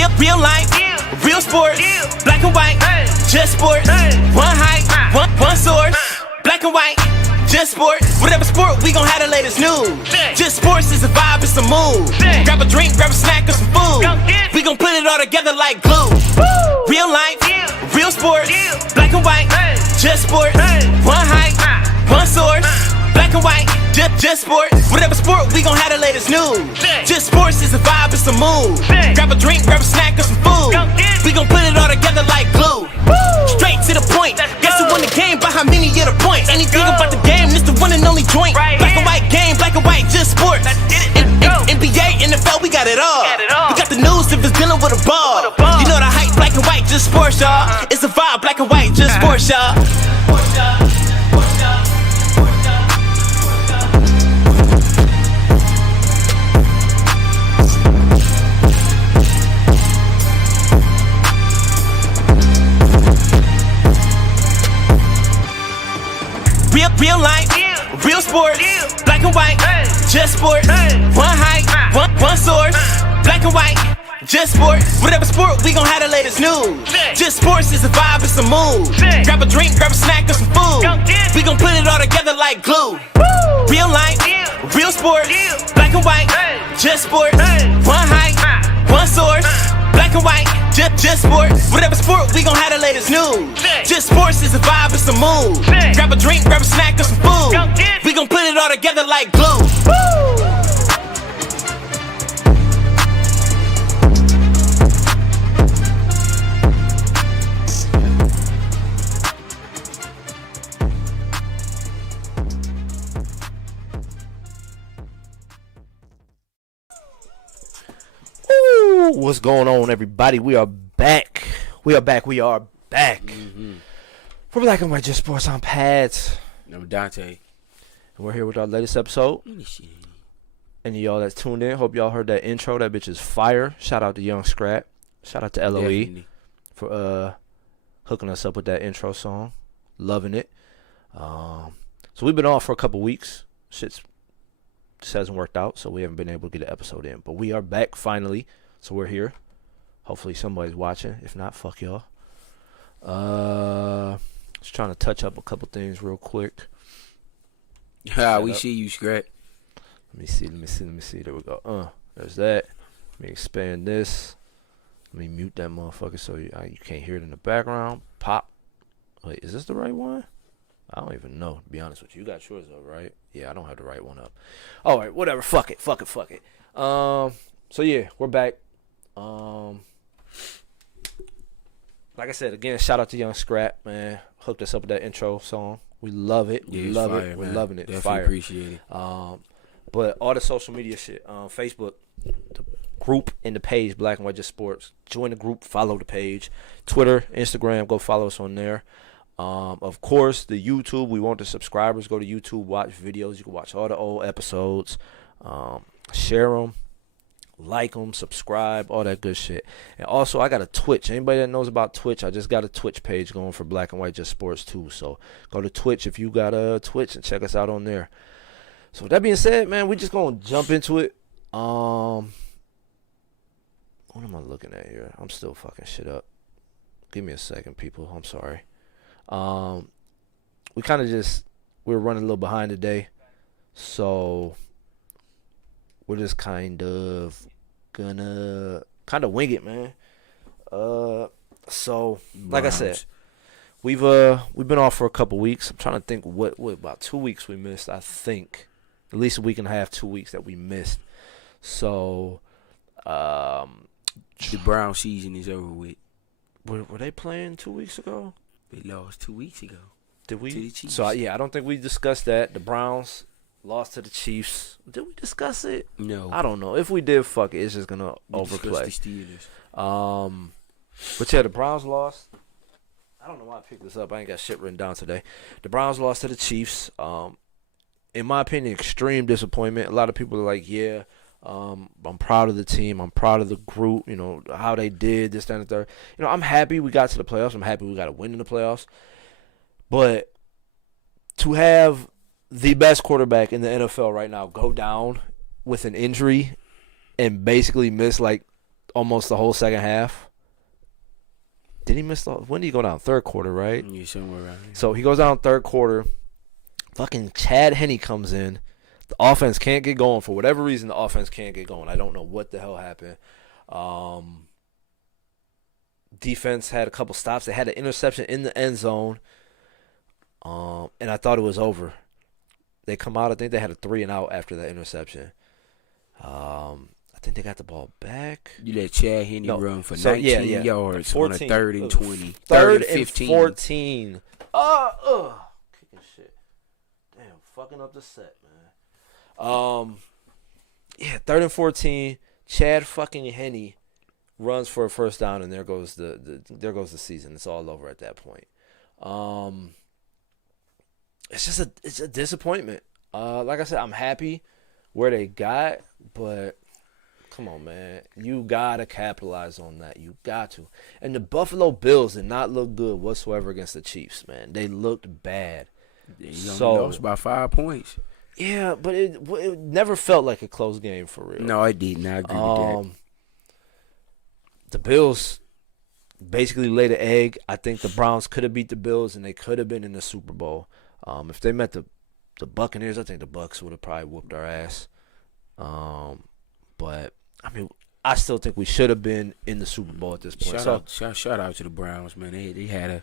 Real life, real sports, black and white, just sports. One height, one source, black and white, just sports. Whatever sport, we gon' have the latest news. Just sports is a vibe, it's a mood. Grab a drink, grab a snack or some food. We gon' put it all together like glue. Real life, real sports, black and white, just sports. One height, one source, black and white, just sports. Whatever sport, we gon' have the latest news. Just sports is a vibe, it's a mood. Grab a drink, grab a snack or some food. We gon' put it all together like glue. Straight to the point. Guess who won the game by how many of the points? Anything about the game, this the one and only joint. Black and white game, black and white, just sports. NBA, NFL, we got it all. We got the news if it's dealing with a ball. You know the hype, black and white, just sports, y'all. It's a vibe, black and white, just sports, y'all. Real life, real sports, black and white, just sports. One height, one source, black and white, just sports. Whatever sport, we gon' have the latest news. Just sports is a vibe, it's a mood. Grab a drink, grab a snack or some food. We gon' put it all together like glue. Real life, real sports, black and white, just sports. One height, one source, black and white, just sports. Whatever sport, we gon' have the latest news. Just sports is a vibe, it's a mood. Grab a drink, grab a snack or some food. We gon' put it all together like glue. What's going on, everybody? We are back. We are back. For Black and White Just Sports, I'm Pat. I'm Dante. And we're here with our latest episode. And y'all that's tuned in, hope y'all heard that intro. That bitch is fire. Shout out to Young Scrap. Shout out to LOE Definitely. for hooking us up with that intro song. Loving it. So we've been off for a couple weeks. Shit's just hasn't worked out, so we haven't been able to get an episode in. But we are back finally. So we're here. Hopefully somebody's watching. If not, fuck y'all. Just trying to touch up a couple things real quick. We see you, Scrat. Let me see. There we go. There's that. Let me expand this. Let me mute that motherfucker so you can't hear it in the background. Pop. Wait, is this the right one? I don't even know, to be honest with you. You got yours up, right? Yeah, I don't have the right one up. All right, whatever. Fuck it. So yeah, we're back. Like I said, again, shout out to Young Scrap, man. Hooked us up with that intro song. We love it. We're loving it. Definitely Fire. appreciate it. But all the social media shit, Facebook, the group and the page, Black and White Just Sports. Join the group, follow the page. Twitter, Instagram, go follow us on there. Of course, the YouTube. We want the subscribers. Go to YouTube, watch videos. You can watch all the old episodes. Share them. Like them, subscribe, all that good shit. And also, I got a Twitch. Anybody that knows about Twitch, I just got a Twitch page going for Black and White Just Sports too. So go to Twitch if you got a Twitch and check us out on there. So with that being said, man, we just gonna jump into it. What am I looking at here? I'm still fucking shit up. Give me a second, people. I'm sorry. We're running a little behind today, so we're just kind of gonna wing it, man. So like I said, we've been off for a couple weeks. I'm trying to think what about 2 weeks we missed. I think at least a week and a half, 2 weeks that we missed. So The Brown season is over with. were they playing 2 weeks ago? They lost 2 weeks ago. Did we? To the Chiefs. So I don't think we discussed that. The Browns lost to the Chiefs. Did we discuss it? No. I don't know. If we did, fuck it. It's just gonna We overplay. discussed the Steelers. But yeah, the Browns lost. I don't know why I picked this up. I ain't got shit written down today. The Browns lost to the Chiefs. In my opinion, extreme disappointment. A lot of people are like, yeah, I'm proud of the team. I'm proud of the group. You know, how they did this, that, and the third. You know, I'm happy we got to the playoffs. I'm happy we got a win in the playoffs. But to have the best quarterback in the NFL right now go down with an injury and basically miss like almost the whole second half. Did he miss when did he go down? Third quarter, right? Yeah, somewhere around there. So he goes down third quarter. Fucking Chad Henne comes in. The offense can't get going. For whatever reason, the offense can't get going. I don't know what the hell happened. Defense had a couple stops. They had an interception in the end zone. And I thought it was over. They come out. I think they had a 3-and-out after that interception. I think they got the ball back. You let Chad Henne run for 19 yards 14, on a 3rd and 20. Third and and 15. 14. Kicking shit. Damn, fucking up the set, man. 3rd and 14. Chad fucking Henne runs for a first down, and there goes the season. It's all over at that point. It's a disappointment. Like I said, I'm happy where they got, but come on, man. You got to capitalize on that. You got to. And the Buffalo Bills did not look good whatsoever against the Chiefs, man. They looked bad. They only lost by 5 points. Yeah, but it never felt like a close game for real. No, it didn't. I agree with that. The Bills basically laid an egg. I think the Browns could have beat the Bills, and they could have been in the Super Bowl. If they met the Buccaneers, I think the Bucs would have probably whooped our ass. But I mean, I still think we should have been in the Super Bowl at this point. Shout out to the Browns, man. They had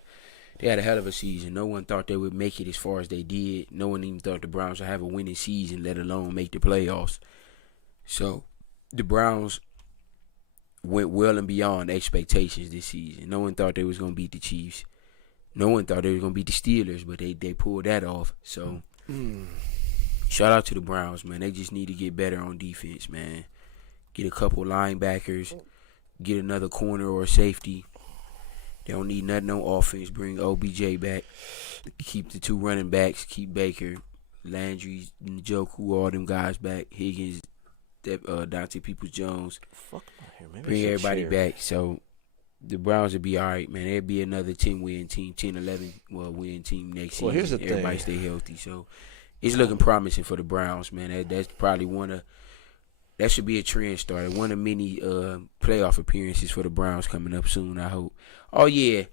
a hell of a season. No one thought they would make it as far as they did. No one even thought the Browns would have a winning season, let alone make the playoffs. So the Browns went well and beyond expectations this season. No one thought they was gonna beat the Chiefs. No one thought they were gonna beat the Steelers, but they pulled that off. So shout out to the Browns, man. They just need to get better on defense, man. Get a couple linebackers, get another corner or safety. They don't need nothing on offense. Bring OBJ back. Keep the 2 running backs. Keep Baker, Landry, Njoku, all them guys back. Higgins, Dante Peoples-Jones. Bring everybody back. So the Browns will be all right, man. They'll be another 10-win team, 10-11 win team next season. Here's the Everybody thing. stay healthy. So it's looking promising for the Browns, man. That's probably that should be a trend starter. One of many playoff appearances for the Browns coming up soon, I hope. Oh, yeah.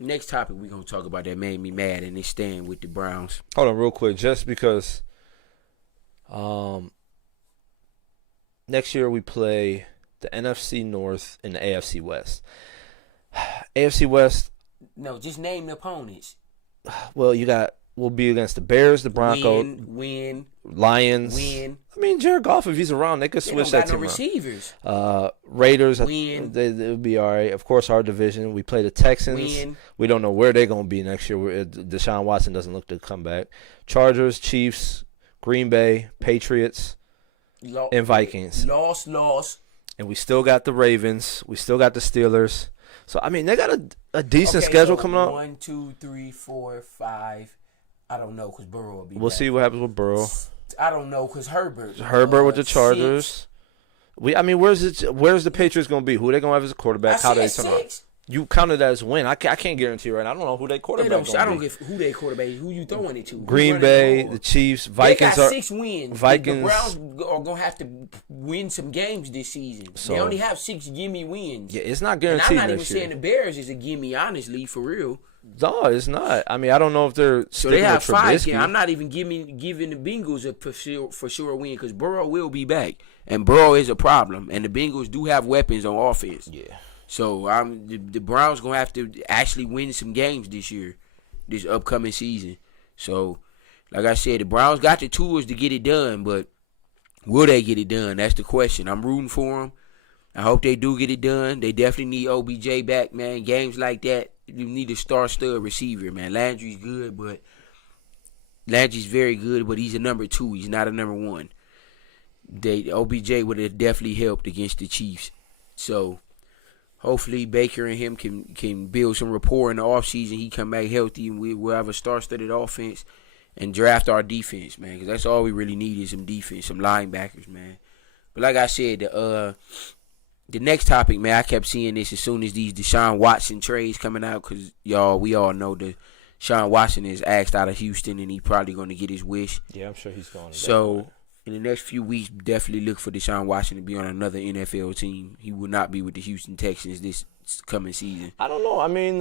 Next topic we're going to talk about that made me mad, and it's staying with the Browns. Hold on real quick, just because next year we play the NFC North and the AFC West. AFC West. No, just name the opponents. Well, we'll be against the Bears, the Broncos, win, Lions. win. I mean, Jared Goff, if he's around, they could switch that team receivers. around. Raiders, Win. They'll be all right. Of course, our division. We play the Texans. Win. We don't know where they're going to be next year. Deshaun Watson doesn't look to come back. Chargers, Chiefs, Green Bay, Patriots, and Vikings. Lost. And we still got the Ravens. We still got the Steelers. So, I mean, they got a decent schedule coming up. 1, 2, 3, 4, 5. I don't know because Burrow will be We'll back. see what happens with Burrow. I don't know because Herbert with the Chargers. Where's the Patriots going to be? Who they going to have as a quarterback? How they turn out? You counted that as a win. I can't guarantee right now. I don't know who they quarterback is. I don't get who they quarterback. Who you throwing it to? Green Bay, the Chiefs, Vikings. They got 6 wins. Vikings. The Browns are gonna have to win some games this season. So, they only have 6 gimme wins. Yeah, it's not And guaranteed. I'm not even next year. saying the Bears is a gimme, honestly, for real. No, it's not. I mean, I don't know if they're So they sticking have with 5 Trubisky. games. I'm not even giving the Bengals a for sure win because Burrow will be back, and Burrow is a problem, and the Bengals do have weapons on offense. Yeah. So the Browns gonna have to actually win some games this upcoming season. So, like I said, the Browns got the tools to get it done, but will they get it done? That's the question. I'm rooting for them. I hope they do get it done. They definitely need OBJ back, man. Games like that, you need a star-stud receiver, man. Landry's very good, but he's a number 2. He's not a number 1. OBJ would have definitely helped against the Chiefs. So, hopefully Baker and him can build some rapport in the offseason. He come back healthy, and we'll have a star-studded offense and draft our defense, man, because that's all we really need is some defense, some linebackers, man. But like I said, the next topic, man, I kept seeing this as soon as these Deshaun Watson trades coming out because, we all know that Deshaun Watson is axed out of Houston, and he probably going to get his wish. Yeah, I'm sure he's going. So, in the next few weeks, definitely look for Deshaun Watson to be on another NFL team. He will not be with the Houston Texans this coming season. I don't know. I mean,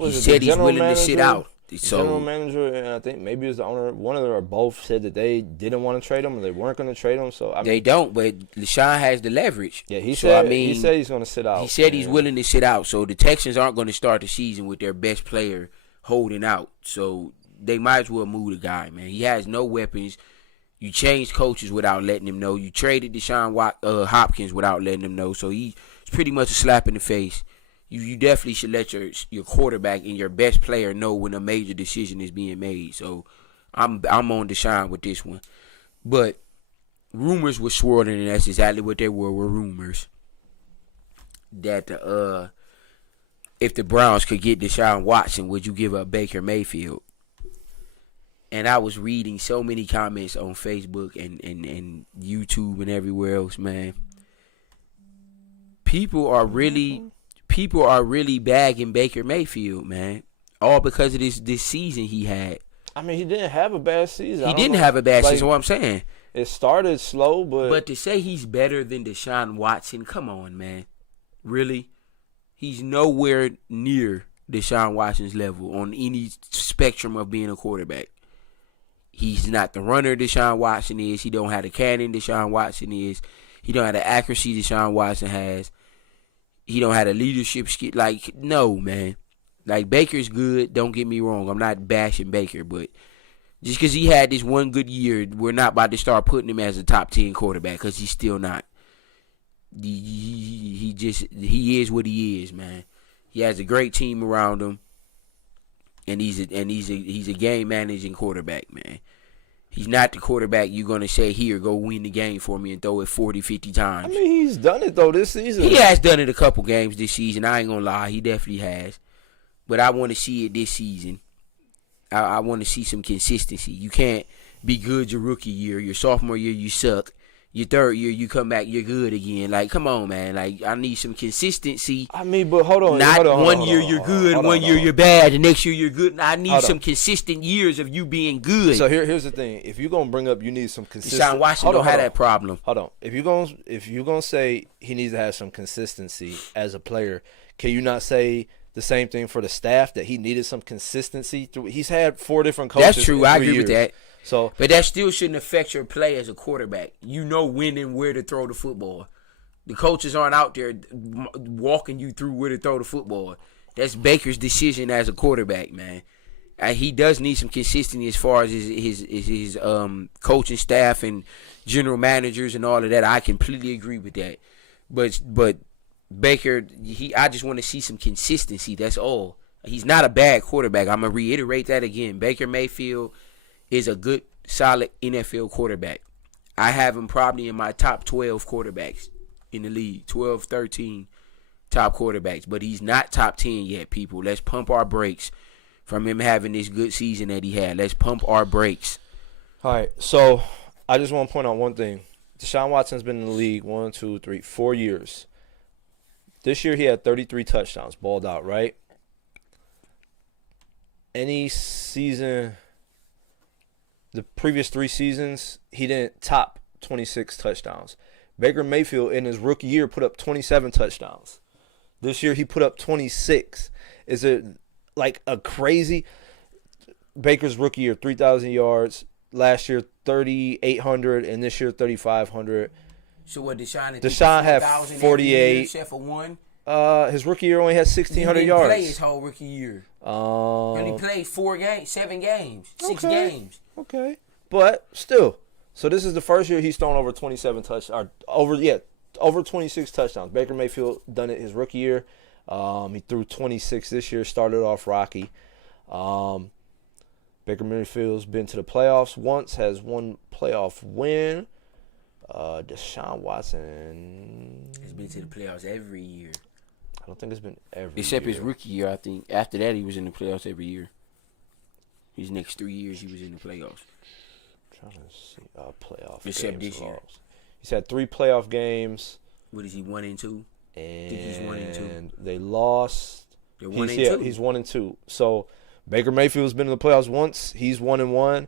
He said he's willing to sit out. General So manager, and I think maybe it was the owner, one of them or both said that they didn't want to trade him or they weren't going to trade him. So I mean, they don't, but Deshaun has the leverage. yeah, he So, said I mean, he said he's going to sit out. He said he's willing to sit out. So the Texans aren't going to start the season with their best player holding out. So they might as well move the guy, man. He has no weapons. You changed coaches without letting him know. You traded Deshaun Hopkins without letting him know. So he's pretty much a slap in the face. You definitely should let your quarterback and your best player know when a major decision is being made. So I'm on Deshaun with this one. But rumors were swirling, and that's exactly what they were rumors. That if the Browns could get Deshaun Watson, would you give up Baker Mayfield? And I was reading so many comments on Facebook and YouTube and everywhere else, man. People are really bagging Baker Mayfield, man. All because of this season he had. I mean, he didn't have a bad season. He didn't have a bad season, what I'm saying. It started slow, But to say he's better than Deshaun Watson, come on, man. Really? He's nowhere near Deshaun Watson's level on any spectrum of being a quarterback. He's not the runner Deshaun Watson is. He don't have the cannon Deshaun Watson is. He don't have the accuracy Deshaun Watson has. He don't have the leadership skill. Like, no, man. Like, Baker's good. Don't get me wrong. I'm not bashing Baker, but just because he had this one good year, we're not about to start putting him as a top 10 quarterback because he's still not. He is what he is, man. He has a great team around him, and he's a game managing quarterback, man. He's not the quarterback you're going to say, here, go win the game for me and throw it 40, 50 times. I mean, he's done it, though, this season. He has done it a couple games this season. I ain't going to lie. He definitely has. But I want to see it this season. I want to see some consistency. You can't be good your rookie year. Your sophomore year, you suck. Your third year, you come back, you're good again. Like, come on, man. Like, I need some consistency. I mean, but hold on. Not hold on, one year you're good, one year you're bad, the next year you're good. I need some consistent years of you being good. So here's the thing. If you're going to bring up you need some consistency. Deshaun Watson don't have that problem. Hold on. If you're going to say he needs to have some consistency as a player, can you not say the same thing for the staff, that he needed some consistency? He's had 4 different coaches. That's true. I agree with that. So, but that still shouldn't affect your play as a quarterback. You know when and where to throw the football. The coaches aren't out there walking you through where to throw the football. That's Baker's decision as a quarterback, man. He does need some consistency as far as his coaching staff and general managers and all of that. I completely agree with that. But Baker, I just want to see some consistency. That's all. He's not a bad quarterback. I'm going to reiterate that again. Baker Mayfield is a good, solid NFL quarterback. I have him probably in my top 12 quarterbacks in the league. 12, 13 top quarterbacks. But he's not top 10 yet, people. Let's pump our brakes from him having this good season that he had. Let's pump our brakes. All right, so I just want to point out one thing. Deshaun Watson's been in the league 4 years. This year he had 33 touchdowns, balled out, right? Any season, the previous 3 seasons, he didn't top 26 touchdowns. Baker Mayfield in his rookie year put up 27 touchdowns. This year he put up 26. Is it like a crazy? Baker's rookie year, 3,000 yards. Last year, 3,800, and this year, 3,500. So what, Deshaun had 48. Except for one? His rookie year only had 1,600 yards. He didn't play his whole rookie year. He only played 7 games, 6 games. Okay, but still. So this is the first year he's thrown over 27 touchdowns, over 26 touchdowns. Baker Mayfield done it his rookie year. He threw 26 this year. Started off rocky. Baker Mayfield's been to the playoffs once, has one playoff win. Deshaun Watson has been to the playoffs every year. I don't think it's been every Except year. his rookie year, I think. After that, he was in the playoffs every year. His next 3 years, he was in the playoffs. I'm trying to see playoff Except games this year. lost. He's had 3 playoff games. What is he, 1 and 2? And I think he's 1 and 2. They lost. They're 1 and 2. He's 1 and 2. So Baker Mayfield's been in the playoffs once. He's 1 and 1.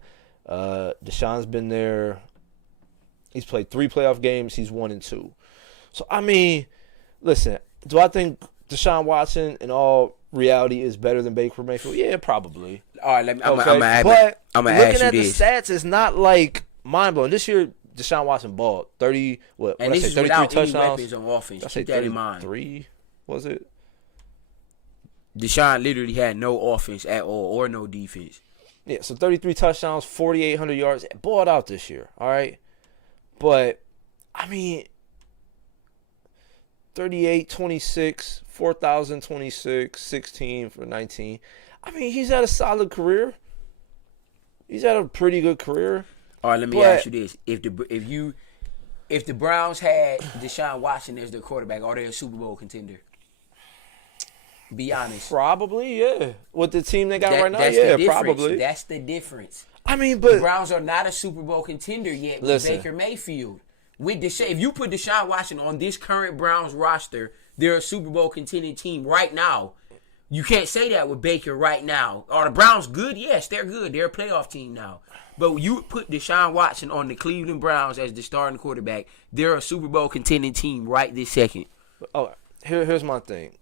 Deshaun's been there He's played 3 playoff games. He's 1-2. So, I mean, listen, do I think Deshaun Watson in all reality is better than Baker Mayfield? Yeah, probably. All right, I'm Okay, gonna but ask looking you at this. the stats, it's not like mind-blowing. This year, Deshaun Watson balled 30, And this is 33 without any touchdowns. weapons on offense. I say Keep that in mind. 33, was it? Deshaun literally had no offense at all or no defense. Yeah, so 33 touchdowns, 4,800 yards. Balled out this year, all right? But, I mean, 38, 26, 4,026, 16 for 19. I mean, he's had a solid career. He's had a pretty good career. All right, let me ask you this: if the Browns had Deshaun Watson as their quarterback, are they a Super Bowl contender? Be honest. Probably, yeah. With the team they got right now, that's yeah, the difference. probably. That's the difference. I mean, The but Browns are not a Super Bowl contender yet with Listen. Baker Mayfield. With Deshaun, if you put Deshaun Watson on this current Browns roster, they're a Super Bowl contending team right now. You can't say that with Baker right now. Are the Browns good? Yes, they're good. They're a playoff team now. But you put Deshaun Watson on the Cleveland Browns as the starting quarterback, they're a Super Bowl contending team right this second. oh, here's my thing.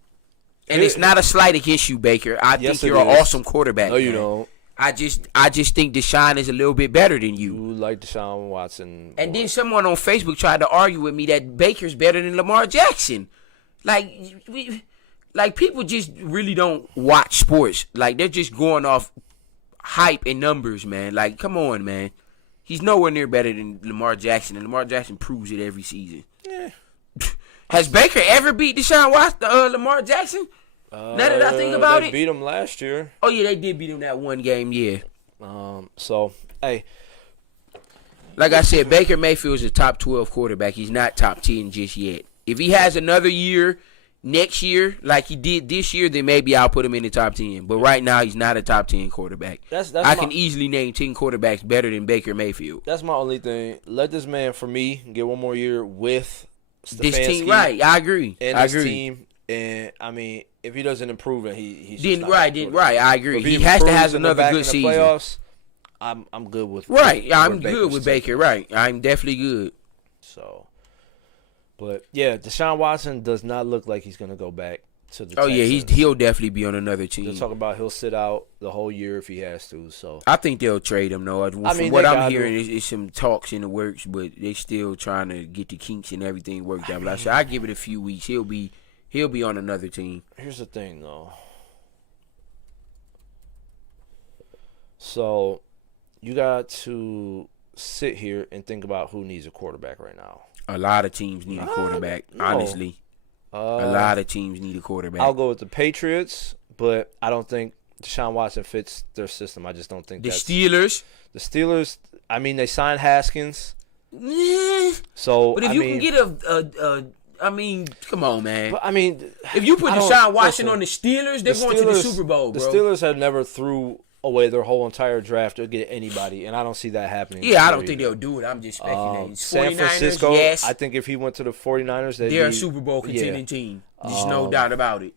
And it's not a slight against you, Baker. I Yes, think you're it an is. awesome quarterback. No, you man. don't. I just think Deshaun is a little bit better than you. You like Deshaun Watson. And more. then someone on Facebook tried to argue with me that Baker's better than Lamar Jackson. Like people just really don't watch sports. Like they're just going off hype and numbers, man. Like, come on, man. He's nowhere near better than Lamar Jackson, and Lamar Jackson proves it every season. Yeah. Has Baker ever beat Deshaun Watson, Lamar Jackson? Now that I think about they it. beat him last year. Oh, yeah, they did beat him that one game, yeah. So, hey, Like I said, Baker Mayfield is a top 12 quarterback. He's not top 10 just yet. If he has another year next year like he did this year, then maybe I'll put him in the top 10. But right now, he's not a top 10 quarterback. I can easily name 10 quarterbacks better than Baker Mayfield. that's my only thing. Let this man, for me, get one more year with This Stefanski team, right? I agree. and I this agree. team. And, I mean, if he doesn't improve it, he's just Then not right, gonna then do it. right. I But agree. if He has to improves have and they're another back good in the season. playoffs, I'm good with Right, where I'm Baker's good with taking. Baker. Right, I'm definitely good. So, but yeah, Deshaun Watson does not look like he's gonna go back to the. Oh yeah, Texans. he'll definitely be on another They're team. talking about he'll sit out the whole year if he has to. So I think they'll trade him though. From I mean, what they I'm gotta. hearing, is some talks in the works, but they still trying to get the kinks and everything worked out. But I give it a few weeks. He'll be on another team. Here's the thing, though. So you got to sit here and think about who needs a quarterback right now. A lot of teams need a quarterback. no. Honestly, a lot of teams need a quarterback. I'll go with the Patriots, but I don't think Deshaun Watson fits their system. I just don't think the that's Steelers. the Steelers. I mean, they signed Haskins, Eh, so but if I you mean, can get a, I mean, come on, man. but I mean, If you put I don't- Deshaun Watson listen, on the Steelers, they're going to the Super Bowl, bro. The Steelers have never threw away their whole entire draft to get anybody, and I don't see that happening. Yeah, I don't think they'll do it. I'm just speculating. San 49ers, Francisco, yes. I think if he went to the 49ers, They're a Super Bowl contending team. There's no doubt about it.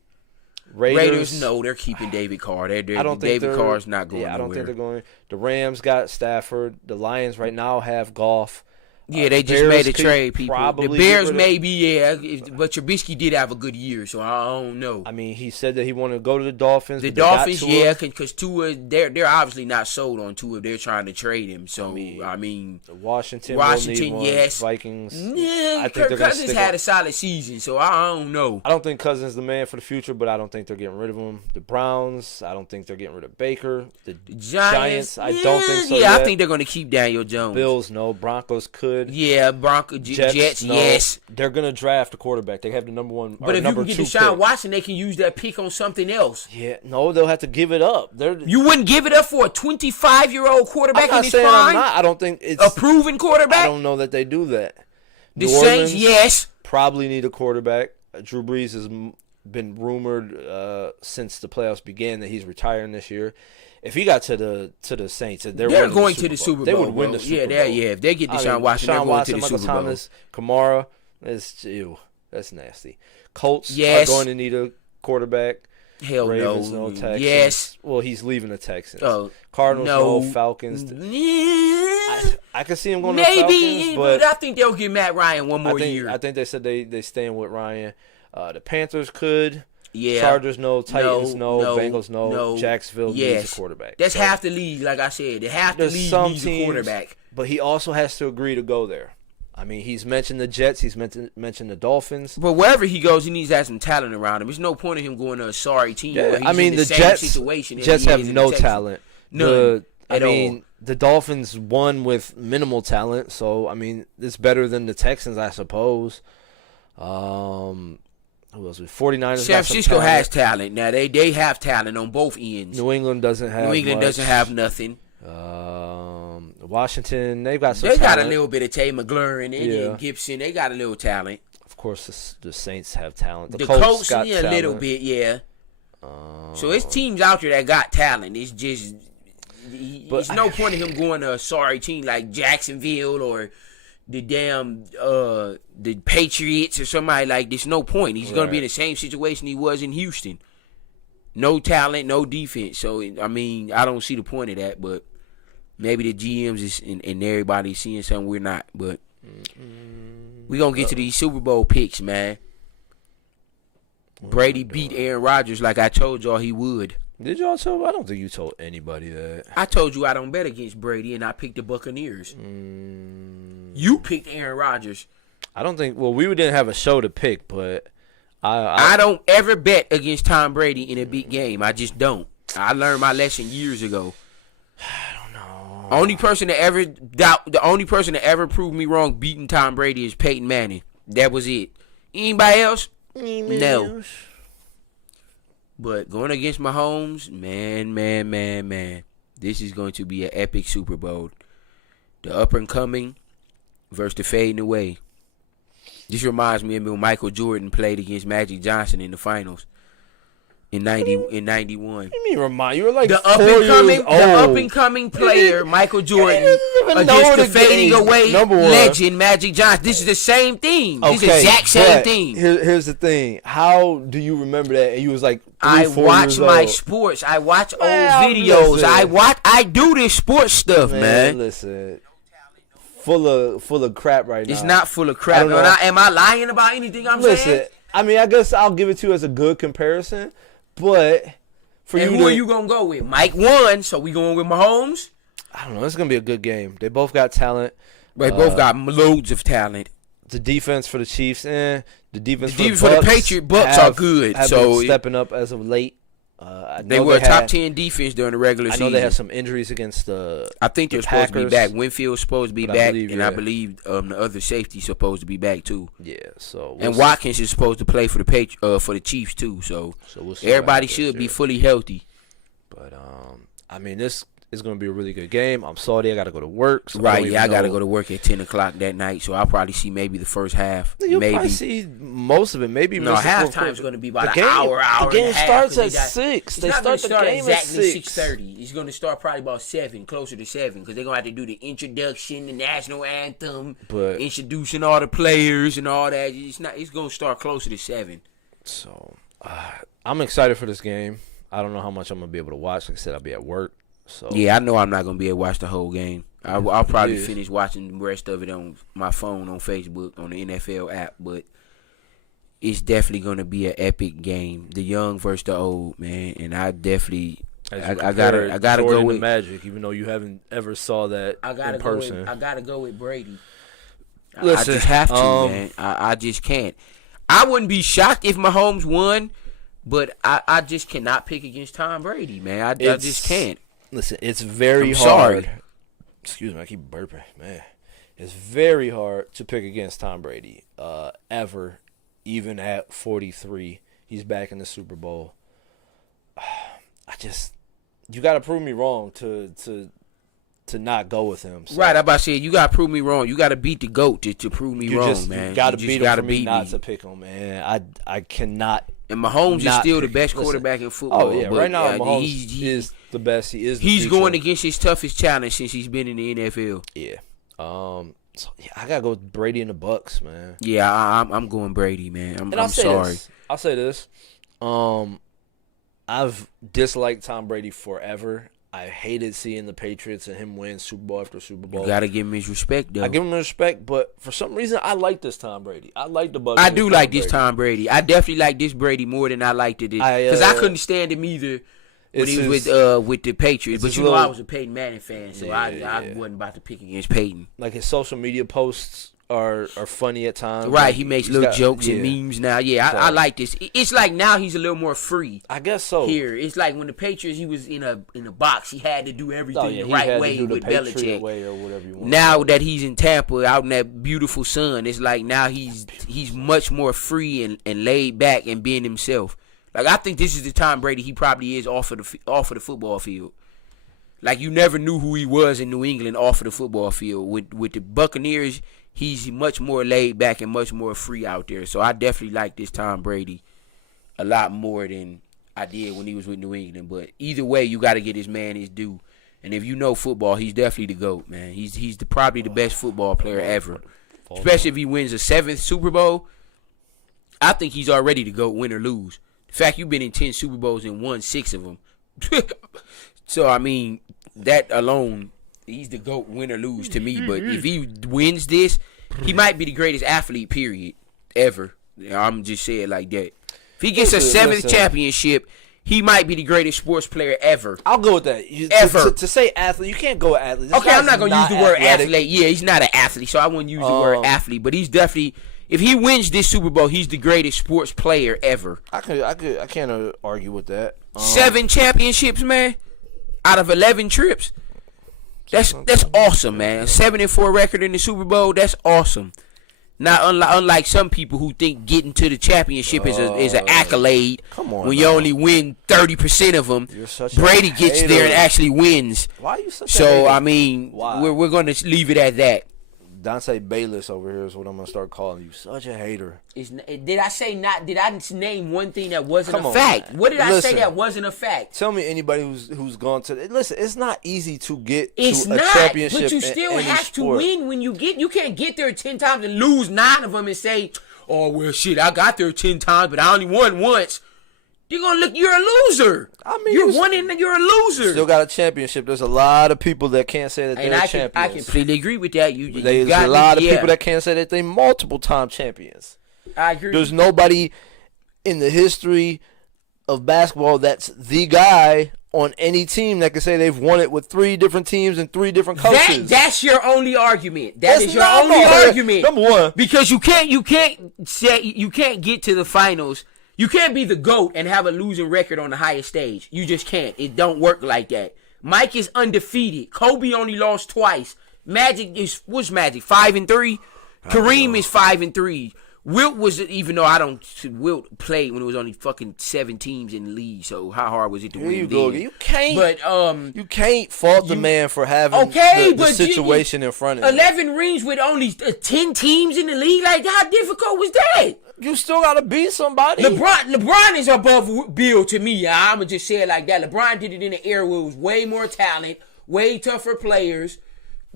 Raiders, no, they're keeping David Carr. I don't think David Carr's not going Yeah, I don't nowhere. think they're going. The Rams got Stafford. The Lions right now have Goff. Yeah, they just Bears made a could trade, people. probably The get Bears rid of- maybe, yeah, but Trubisky did have a good year, so I don't know. I mean, he said that he wanted to go to the Dolphins. The but they got Dolphins, Tua. yeah, because Tua, they're obviously not sold on Tua. They're trying to trade him. So I mean, Washington, will need Washington, one. yes. Vikings. yeah, I think Kirk they're gonna Cousins stick had on- a solid season, so I don't know. I don't think Cousins is the man for the future, but I don't think they're getting rid of him. The Browns, I don't think they're getting rid of Baker. The Giants, I don't think so. Yeah, yet. I think they're going to keep Daniel Jones. Bills, no. Broncos could. Yeah, Jets, no. yes. They're gonna draft a quarterback. They have the number one. But if you number can get two Deshaun pick. Watson, they can use that pick on something else. Yeah, no, they'll have to give it up. They're. You wouldn't give it up for a 25-year-old quarterback I'm not in his saying I'm prime? not. I don't think it's. A proven quarterback? I don't know that they do that. The New Saints, Orleans yes. probably need a quarterback. Drew Brees has been rumored since the playoffs began that he's retiring this year. If he got to the Saints, they're They're winning going the to the Super Bowl. They would win bro. the Super Yeah, Bowl. yeah. If they get Deshaun Watson, they're going to the Michael Super Bowl. Thomas, Kamara, that's nasty. Colts Yes. are going to need a quarterback. Hell Ravens, no. no. Texans. Yes. Well, he's leaving the Texans. Oh, Cardinals, no. no. Falcons. Yeah. I can see him going to the Maybe, Falcons, but I think they'll give Matt Ryan one more year. I think they said they staying with Ryan. The Panthers could. Yeah. Chargers, no. Titans, no. Bengals, no. Jacksonville needs a quarterback. That's So, half the league, like I said. Half the there's league some needs teams, a quarterback. but he also has to agree to go there. I mean, he's mentioned the Jets. He's mentioned the Dolphins. But wherever he goes, he needs to have some talent around him. There's no point in him going to a sorry team. Yeah, where he's I mean, in the the same situation Jets as he have is in no the Texans. talent. None at all. The Dolphins won with minimal talent, so I mean, it's better than the Texans, I suppose. Who else? 49ers. San Francisco has talent. Now they have talent on both ends. New England doesn't have. New England much. doesn't have nothing. Washington, they've got some. They got talent. a little bit of Tay McLaurin Yeah. and Gibson. They got a little talent. Of course, the Saints have talent. The Colts got yeah, a talent. little bit, yeah. So it's teams out there that got talent. It's just there's no point in him going to a sorry team like Jacksonville or the damn the Patriots or somebody like this. No point. He's gonna be in the same situation he was in Houston. No talent, no defense. So I mean, I don't see the point of that. But maybe the GMs is and everybody seeing something we're not. But we gonna get to these Super Bowl picks, man. Brady beat Aaron Rodgers like I told y'all he would. Did y'all tell? I don't think you told anybody that. I told you I don't bet against Brady, and I picked the Buccaneers. You picked Aaron Rodgers. I don't think. Well, we didn't have a show to pick, but I don't ever bet against Tom Brady in a big game. I just don't. I learned my lesson years ago. I don't know. The only person that ever proved me wrong beating Tom Brady is Peyton Manning. That was it. Anybody else? No. But going against Mahomes, man. This is going to be an epic Super Bowl. The up and coming versus the fading away. This reminds me of when Michael Jordan played against Magic Johnson in the finals in 91. You mean remind you were like The 4 up years old. and coming player, Michael Jordan, even know against the the fading game. away Number one. legend Magic Johnson. This is the same thing. This is the Okay, exact same but thing. Here's the thing. How do you remember that? And you was like 3, I 4 watch years my old. sports. I watch old Man, videos. listen. I do this sports stuff, man. Listen, full of crap right now. It's not full of I crap. don't know. Am I lying about anything I'm Listen, saying? I mean, I guess I'll give it to you as a good comparison, but for And you who to, are you gonna go with? Mike won, so we going with Mahomes. I don't know. It's gonna be a good game. They both got talent. They both got loads of talent. The defense for the Chiefs, the defense The defense for for the the Bucks Patriot Bucks have are good. Have So been stepping up as of late. I know they were a top had- 10 defense during the regular I season. know they had some injuries against the. I think they're the supposed to be Packers, back. Winfield's supposed to be but I back, believe, and I yeah. believe the other safety's supposed to be back too. Yeah, so And see. Watkins is supposed to play for the Chiefs too. So we'll see what everybody happens should be there. fully healthy. But I mean, this is going to be a really good game. I'm salty. I got to go to work. So Right, yeah, I got to go to work at 10 o'clock that night, so I'll probably see maybe the first half. You'll maybe. probably see most of it. Maybe No, miss the fourth halftime's quarter. going to be about The an game- hour The game and a half, starts 'cause at 6. It's They not start gonna the game exactly at 6. 6:30. It's going to start probably about 7, closer to 7, because they're going to have to do the introduction, the national anthem, But- introducing all the players and all that. It's going to start closer to 7. So I'm excited for this game. I don't know how much I'm going to be able to watch. Like I said, I'll be at work. So Yeah, I know I'm not going to be able to watch the whole game. I'll probably Yeah. finish watching the rest of it on my phone, on Facebook, on the NFL app, but it's definitely going to be an epic game. The young versus the old, man, and I definitely I gotta go Jordan with and Magic, even though you haven't ever saw that in person. I gotta go with Brady. Listen, I just have to, man. I just can't. I wouldn't be shocked if Mahomes won, but I just cannot pick against Tom Brady, man. I just can't. Listen, it's very I'm hard. sorry. Excuse me, I keep burping, man. It's very hard to pick against Tom Brady, ever, even at 43. He's back in the Super Bowl. You got to prove me wrong to not go with him. So Right, I'm about to say, you got to prove me wrong. You got to beat the GOAT to prove me wrong, man. You got to just beat him gotta for me beat not me. to pick him, man. I cannot. And Mahomes is not still the pick- best listen. quarterback in football. Oh, yeah, but, right now Mahomes he's is the best. He is the He's future. going against his toughest challenge since he's been in the NFL. Yeah. So, yeah, I got to go with Brady and the Bucks, man. Yeah, I'm going Brady, man. I'm I'll say sorry. This. I'll say this. I've disliked Tom Brady forever. I hated seeing the Patriots and him win Super Bowl after Super Bowl. You gotta give him his respect, though. I give him the respect, but for some reason, I like this Tom Brady. I like the Bucks. I do like this Tom Brady. I definitely like this Brady more than I liked it because I couldn't stand him either when he was with the Patriots. But I was a Peyton Manning fan, so I wasn't about to pick against Peyton. Like his social media posts are funny at times. Right, like, he makes little jokes and memes now. Yeah, I like this. It's like now he's a little more free. I guess so. Here, it's like when the Patriots, he was in a box. He had to do everything the right way with Belichick. Way or whatever you want. Now that he's in Tampa, out in that beautiful sun, it's like now he's much more free and laid back and being himself. Like I think this is the Tom Brady he probably is off of the football field. Like you never knew who he was in New England off of the football field. With the Buccaneers, he's much more laid back and much more free out there. So I definitely like this Tom Brady a lot more than I did when he was with New England. But either way, you got to get this man his due. And if you know football, he's definitely the GOAT, man. He's probably the best football player ever. Especially if he wins a 7th Super Bowl. I think he's already the GOAT, win or lose. In fact, you've been in 10 Super Bowls and won 6 of them. So, I mean, that alone, he's the GOAT, win or lose to me. But if he wins this, he might be the greatest athlete, period, ever. I'm just saying like that. If he gets a 7th championship, he might be the greatest sports player ever. I'll go with that. Ever. To say athlete, you can't go athlete. Okay, I'm not going to use the word athlete. Yeah, he's not an athlete, so I won't use the word athlete. But he's definitely, if he wins this Super Bowl, he's the greatest sports player ever. I can't argue with that. 7 championships, man, out of 11 trips. That's awesome, man. 7-4 record in the Super Bowl. That's awesome. Now, unlike some people who think getting to the championship is an accolade. Come on, when you only win 30% of them, Brady gets there and actually wins. Why are you such so? a hater? I mean, we're going to leave it at that. Dante Bayless over here is what I'm gonna start calling you. Such a hater. Did I name one thing that wasn't a fact? What did I say that wasn't a fact? Tell me anybody who's gone to. Listen, it's not easy to get it's to a not, championship. But you still have sport. to win when you get. You can't get there 10 times and lose 9 of them and say, "Oh well, shit, I got there 10 times, but I only won once." You're gonna look. You're a loser. I mean, you're a loser. Still got a championship. There's a lot of people that can't say that they're champions. I completely agree with that. There's a lot of people that can't say that they're multiple time champions. I agree. There's nobody in the history of basketball that's the guy on any team that can say they've won it with 3 different teams and 3 different coaches. That's your only argument. That is your only argument. Number one, because you can't get to the finals. You can't be the GOAT and have a losing record on the highest stage. You just can't. It don't work like that. Mike is undefeated. Kobe only lost twice. What's Magic? 5-3. Kareem is 5-3. Wilt was, even though Wilt played when it was only fucking 7 teams in the league. So how hard was it to win? You can't. But you can't fault the man for having the situation in front of him. 11 rings with only 10 teams in the league. Like how difficult was that? You still gotta beat somebody. LeBron is above Bill to me. I'ma just say it like that. LeBron did it in an era where it was way more talent, way tougher players.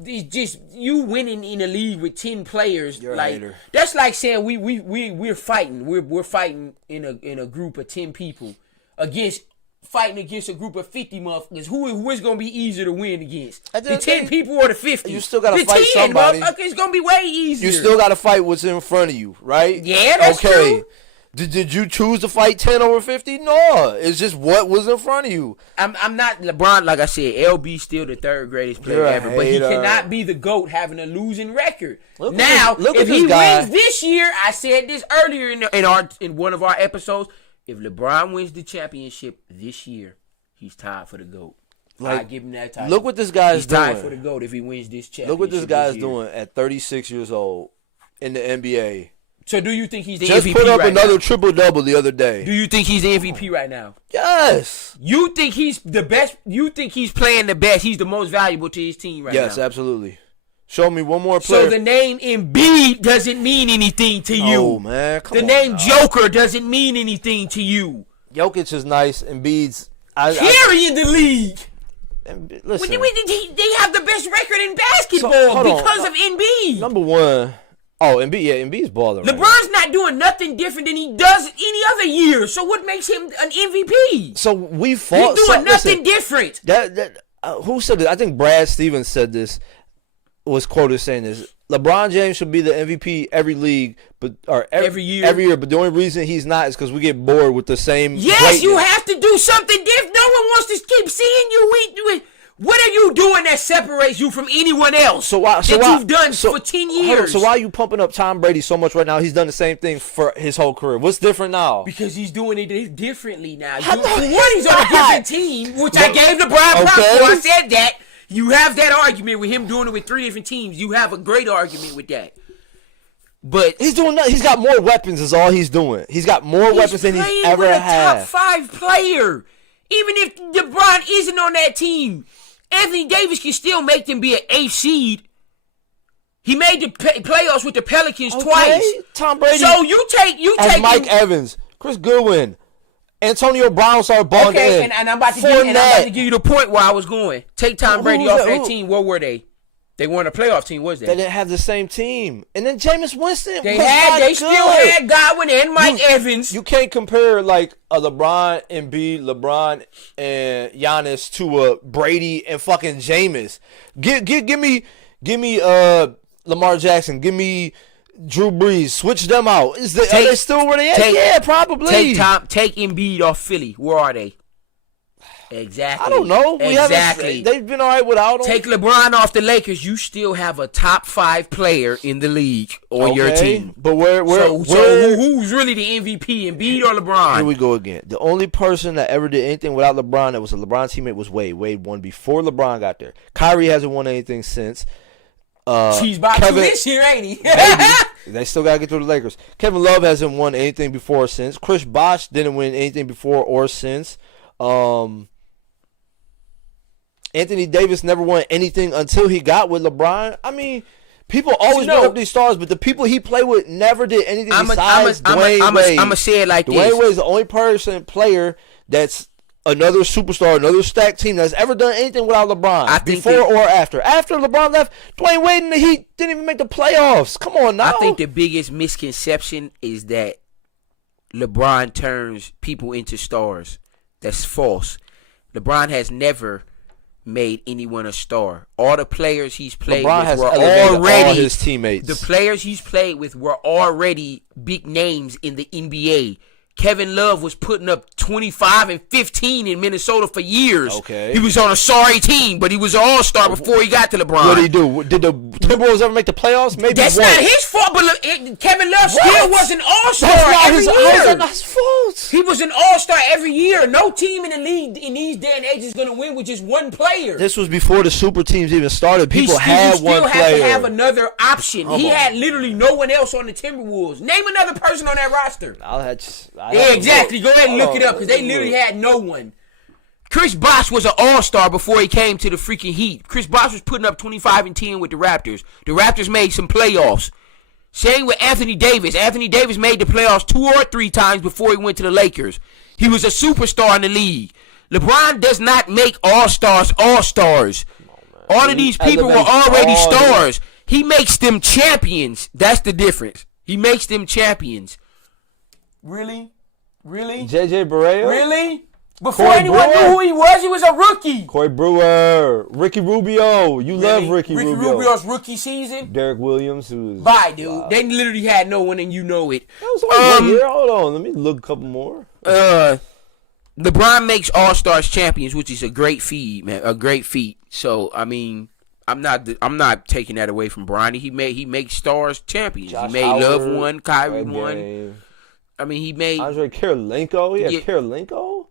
It's just you winning in a league with 10 players. You're like a hater. That's like saying we're fighting. We're fighting in a group of 10 people fighting against a group of 50 motherfuckers. Who is gonna be easier to win against? The 10 people or the 50? You still gotta the fight 10 somebody. It's gonna be way easier. You still gotta fight what's in front of you, right? Yeah, that's true. Did you choose to fight 10 over 50? No. It's just what was in front of you. I'm not LeBron, like I said, LB still the 3rd greatest player ever. But he cannot be the GOAT having a losing record. Look if he wins this year, I said this earlier in one of our episodes, if LeBron wins the championship this year, he's tied for the GOAT. I give him that title. Look what this guy's doing. He's tied for the GOAT if he wins this championship. Look what this guy's doing at 36 years old in the NBA. So do you think he's the MVP MVP put up right another now? triple-double the other day. Do you think he's the MVP right now? Yes. You think he's the best? You think he's playing the best? He's the most valuable to his team right now? Yes, absolutely. Show me one more player. So the name Embiid doesn't mean anything to you. Oh, man. Come on. The name Joker doesn't mean anything to you. Jokic is nice. Embiid's... carrying the league. Listen. They have the best record in basketball because of Embiid. Number one... Oh, Embiid's balling. Right LeBron's not doing nothing different than he does any other year. So what makes him an MVP? So we fought. He's doing nothing different. Who said this? I think Brad Stevens said this. Was quoted saying this: LeBron James should be the MVP every league, every year. But the only reason he's not is because we get bored with the same. Yes, greatness. You have to do something different. No one wants to keep seeing you. What are you doing that separates you from anyone else you've done for 10 years? So why are you pumping up Tom Brady so much right now? He's done the same thing for his whole career. What's different now? Because he's doing it differently now. He's on a different team, which I gave LeBron props for. I said that. You have that argument with him doing it with 3 different teams. You have a great argument with that. But he's doing nothing. He's got more weapons is all he's doing. He's got more weapons than he's ever had. He's playing with a top 5 player. Even if LeBron isn't on that team, Anthony Davis can still make them be an 8th seed. He made the playoffs with the Pelicans twice. Tom Brady. So you take Mike Evans, Chris Goodwin, Antonio Brown started balling in. Okay, and I'm about to give you the point where I was going. Take Tom Brady off that team. What were they? They weren't a playoff team, was they? They didn't have the same team. And then Jameis Winston. They still had Godwin and Mike Evans. You can't compare like a LeBron and LeBron and Giannis to a Brady and fucking Jameis. Give me Lamar Jackson. Give me Drew Brees. Switch them out. Are they still where they at? Yeah, probably. Take Embiid off Philly. Where are they? Exactly. I don't know. Exactly. They've been all right without him. Take LeBron off the Lakers. You still have a top 5 player in the league on your team. But who's really the MVP, Embiid or LeBron? Here we go again. The only person that ever did anything without LeBron that was a LeBron teammate was Wade. Wade won before LeBron got there. Kyrie hasn't won anything since. He's about to this year, ain't he? They still got to get through the Lakers. Kevin Love hasn't won anything before or since. Chris Bosh didn't win anything before or since. Anthony Davis never won anything until he got with LeBron. I mean, people always bring up these stars, but the people he played with never did anything besides Dwayne Wade. I'm going to say it like this. Dwayne Wade is the only player that's another superstar, another stacked team that's ever done anything without LeBron. Before or after. After LeBron left, Dwayne Wade and the Heat didn't even make the playoffs. Come on now. I think the biggest misconception is that LeBron turns people into stars. That's false. LeBron has never made anyone a star. All the players he's played with were already all his teammates. The players he's played with were already big names in the NBA. Kevin Love was putting up 25 and 15 in Minnesota for years. Okay. He was on a sorry team, but he was an all-star before he got to LeBron. What did he do? Did the Timberwolves ever make the playoffs? Maybe that's not his fault, but Kevin Love still was an all-star every year. How is that not his fault? He was an all-star every year. No team in the league in these day and age is going to win with just one player. This was before the super teams even started. People had one player. You still have to have another option. He had literally no one else on the Timberwolves. Name another person on that roster. Yeah, exactly. Go ahead and look it up because they literally had no one. Chris Bosh was an all-star before he came to the freaking Heat. Chris Bosh was putting up 25 and 10 with the Raptors. The Raptors made some playoffs. Same with Anthony Davis. Anthony Davis made the playoffs 2 or 3 times before he went to the Lakers. He was a superstar in the league. LeBron does not make all-stars all-stars. All of these people were already stars. He makes them champions. That's the difference. He makes them champions. Really? JJ Barea? Really? Before anyone knew who he was a rookie. Corey Brewer. Ricky Rubio. You love Ricky Rubio. Ricky Rubio's rookie season? Derek Williams, who's... Bye, dude. Wow. They literally had no one, and you know it. That was only 1 year. Hold on. Let me look a couple more. LeBron makes All-Stars champions, which is a great feat, man. A great feat. So, I mean... I'm not taking that away from Bronny. He makes stars champions. Josh he made Howard, Love one, Kyrie won. I mean, he made Andre Kirilenko. Kirilenko.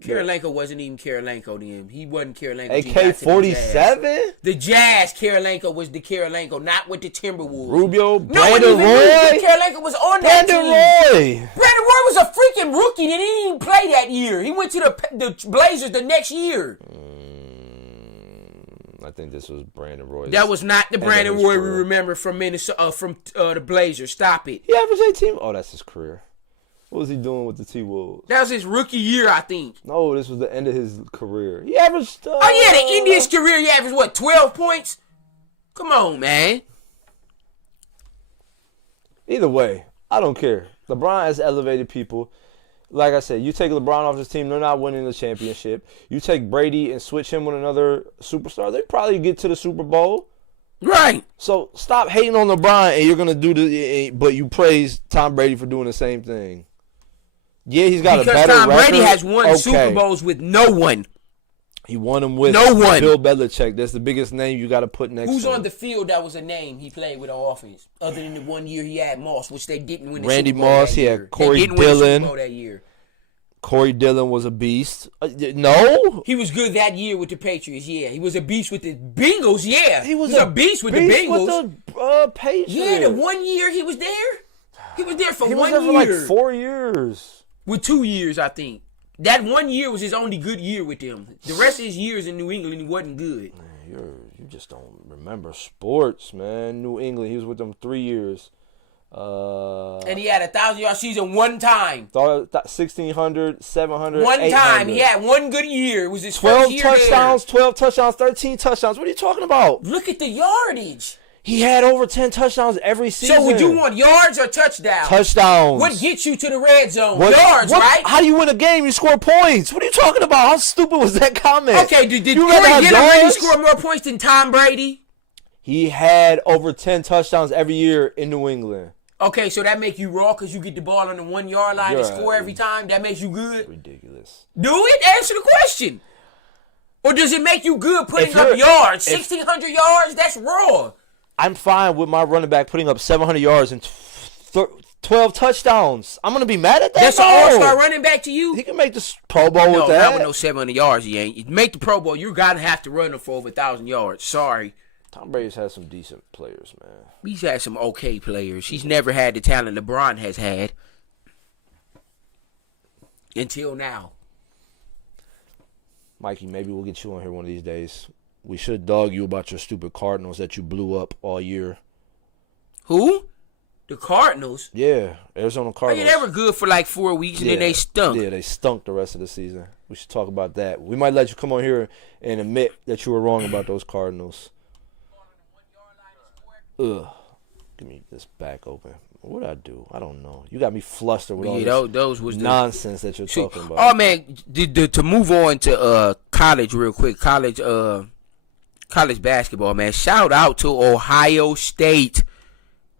Kirilenko wasn't even Kirilenko then. He wasn't Kirilenko. AK-47. The Jazz. Kirilenko was the Kirilenko, not with the Timberwolves. Rubio. Brandon Roy. Kirilenko was on that team. Brandon Roy was a freaking rookie. He didn't even play that year. He went to the Blazers the next year. I think this was Brandon Roy. That was not the Brandon Roy we remember from Minnesota, from the Blazers. Stop it. He averaged 18. Oh, that's his career. What was he doing with the T-Wolves? That was his rookie year, I think. No, this was the end of his career. He averaged... the end of his career, he averaged, 12 points? Come on, man. Either way, I don't care. LeBron has elevated people. Like I said, you take LeBron off this team, they're not winning the championship. You take Brady and switch him with another superstar, they probably get to the Super Bowl. Right. So stop hating on LeBron, and you're gonna but you praise Tom Brady for doing the same thing. Yeah, he's got because a better Tom record. Brady has won Super Bowls with no one. He won them with no one. Bill Belichick. That's the biggest name you got to put next. Who's to on him. the field that was a name he played with on offense? Other than the 1 year he had Moss, which they didn't win the Randy Super Bowl Moss, that he year. had Corey They didn't win the Super Dillon. Bowl that year. Corey Dillon was a beast. No, He was good that year with the Patriots. Yeah, he was a beast with the Bengals. Yeah, he was a beast with the Bengals. With the Patriots. Yeah, the 1 year he was there. He was there for he 1 was year. there for like 4 years. With 2 years, I think. That 1 year was his only good year with them. The rest of his years in New England, he wasn't good. Man, you just don't remember sports, man. New England, he was with them 3 years. And he had a 1,000-yard season one time. 1,600, 700, One 800. time. He had one good year. It was his 12 first year touchdowns, there. 12 touchdowns, 13 touchdowns. What are you talking about? Look at the yardage. He had over 10 touchdowns every season. So would you want yards or touchdowns? Touchdowns. What gets you to the red zone? Yards, right? How do you win a game? You score points. What are you talking about? How stupid was that comment? Okay, did You Corey rather have Dillon really yards? score more points than Tom Brady? He had over 10 touchdowns every year in New England. Okay, so that make you raw because you get the ball on the 1 yard line and score every time? That makes you good? Ridiculous. Do it? Answer the question. Or does it make you good putting If up you're- yards? if- 1,600 yards? That's raw. I'm fine with my running back putting up 700 yards and 12 touchdowns. I'm going to be mad at that? That's an No. all-star running back to you? He can make the Pro Bowl No, with that. not with no 700 yards, he ain't. You make the Pro Bowl, you're going to have to run him for over 1,000 yards. Sorry. Tom Brady's had some decent players, man. He's had some okay players. He's never had the talent LeBron has had. Until now. Mikey, maybe we'll get you on here one of these days. We should dog you about your stupid Cardinals that you blew up all year. Who? The Cardinals? Yeah, Arizona Oh, Cardinals. yeah, they were good for like 4 weeks, and then they stunk. Yeah, they stunk the rest of the season. We should talk about that. We might let you come on here and admit that you were wrong about those Cardinals. Ugh. Give me this back open. What did I do? I don't know. You got me flustered with all this those was nonsense that you're talking about. Oh, man, to move on to college real quick, college basketball, man. Shout out to Ohio State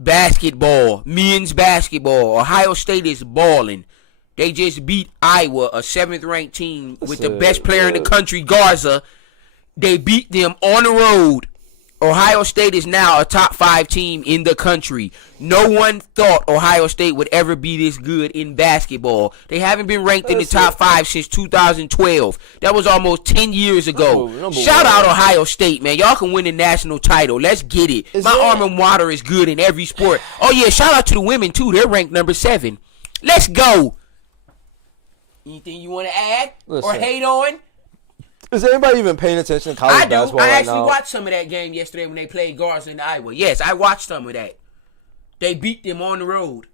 basketball, men's basketball. Ohio State is balling. They just beat Iowa, a 7th-ranked team with the best player in the country, Garza. They beat them on the road. Ohio State is now a top 5 team in the country. No one thought Ohio State would ever be this good in basketball. They haven't been ranked in the top 5 since 2012. That was almost 10 years ago. Shout out Ohio State, man. Y'all can win the national title. Let's get it. My alma mater is good in every sport. Oh, yeah, shout out to the women, too. They're ranked number 7. Let's go. Anything you want to add or hate on? Is anybody even paying attention to college basketball I right actually now? watched some of that game yesterday when they played Garza in Iowa. Yes, I watched some of that. They beat them on the road.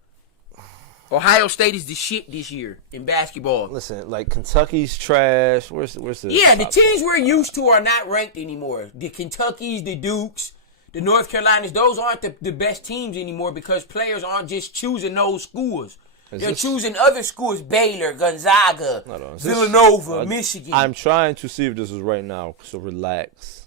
Ohio State is the shit this year in basketball. Listen, like Kentucky's trash. Where's the Yeah, the top teams we're used to are not ranked anymore. The Kentuckys, the Dukes, the North Carolinas, those aren't the best teams anymore because players aren't just choosing those schools. They're choosing other schools, Baylor, Gonzaga, Villanova, Michigan. I'm trying to see if this is right now, so relax.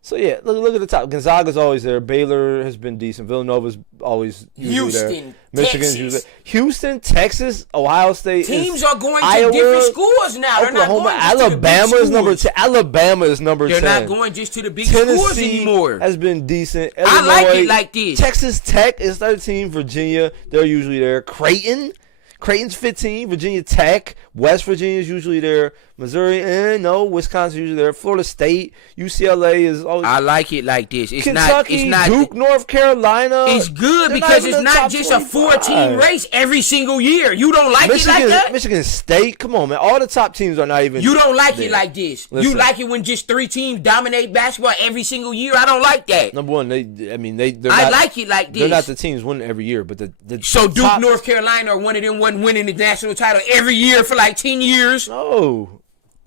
So, yeah, look at the top. Gonzaga's always there. Baylor has been decent. Villanova's always usually there. Houston, Michigan's Texas. usually there. Houston, Texas, Ohio State. Teams are going Iowa, to different schools now. They're not Oklahoma, going just to the big Alabama is number schools. 10. Alabama is number 10. They're not going just to the big schools Tennessee anymore. has been decent. I like it Illinois, like this. Texas Tech is 13. Virginia, they're usually there. Creighton's 15. Virginia Tech. West Virginia is usually there. Missouri, no. Wisconsin usually there. Florida State, UCLA is always. I like it like this. It's Kentucky, not. Duke, North Carolina. It's good They're because even it's in the not top just a 25. 4-team race every single year. You don't like it like that? Michigan State, come on, man. All the top teams are not even. You don't like there. it like this. Listen. You like it when just 3 teams dominate basketball every single year. I don't like that. Number one, they're I not, like it like this. They're not the teams winning every year, but the So Duke, top, North Carolina, or one of them wasn't winning the national title every year for like 10 years. No.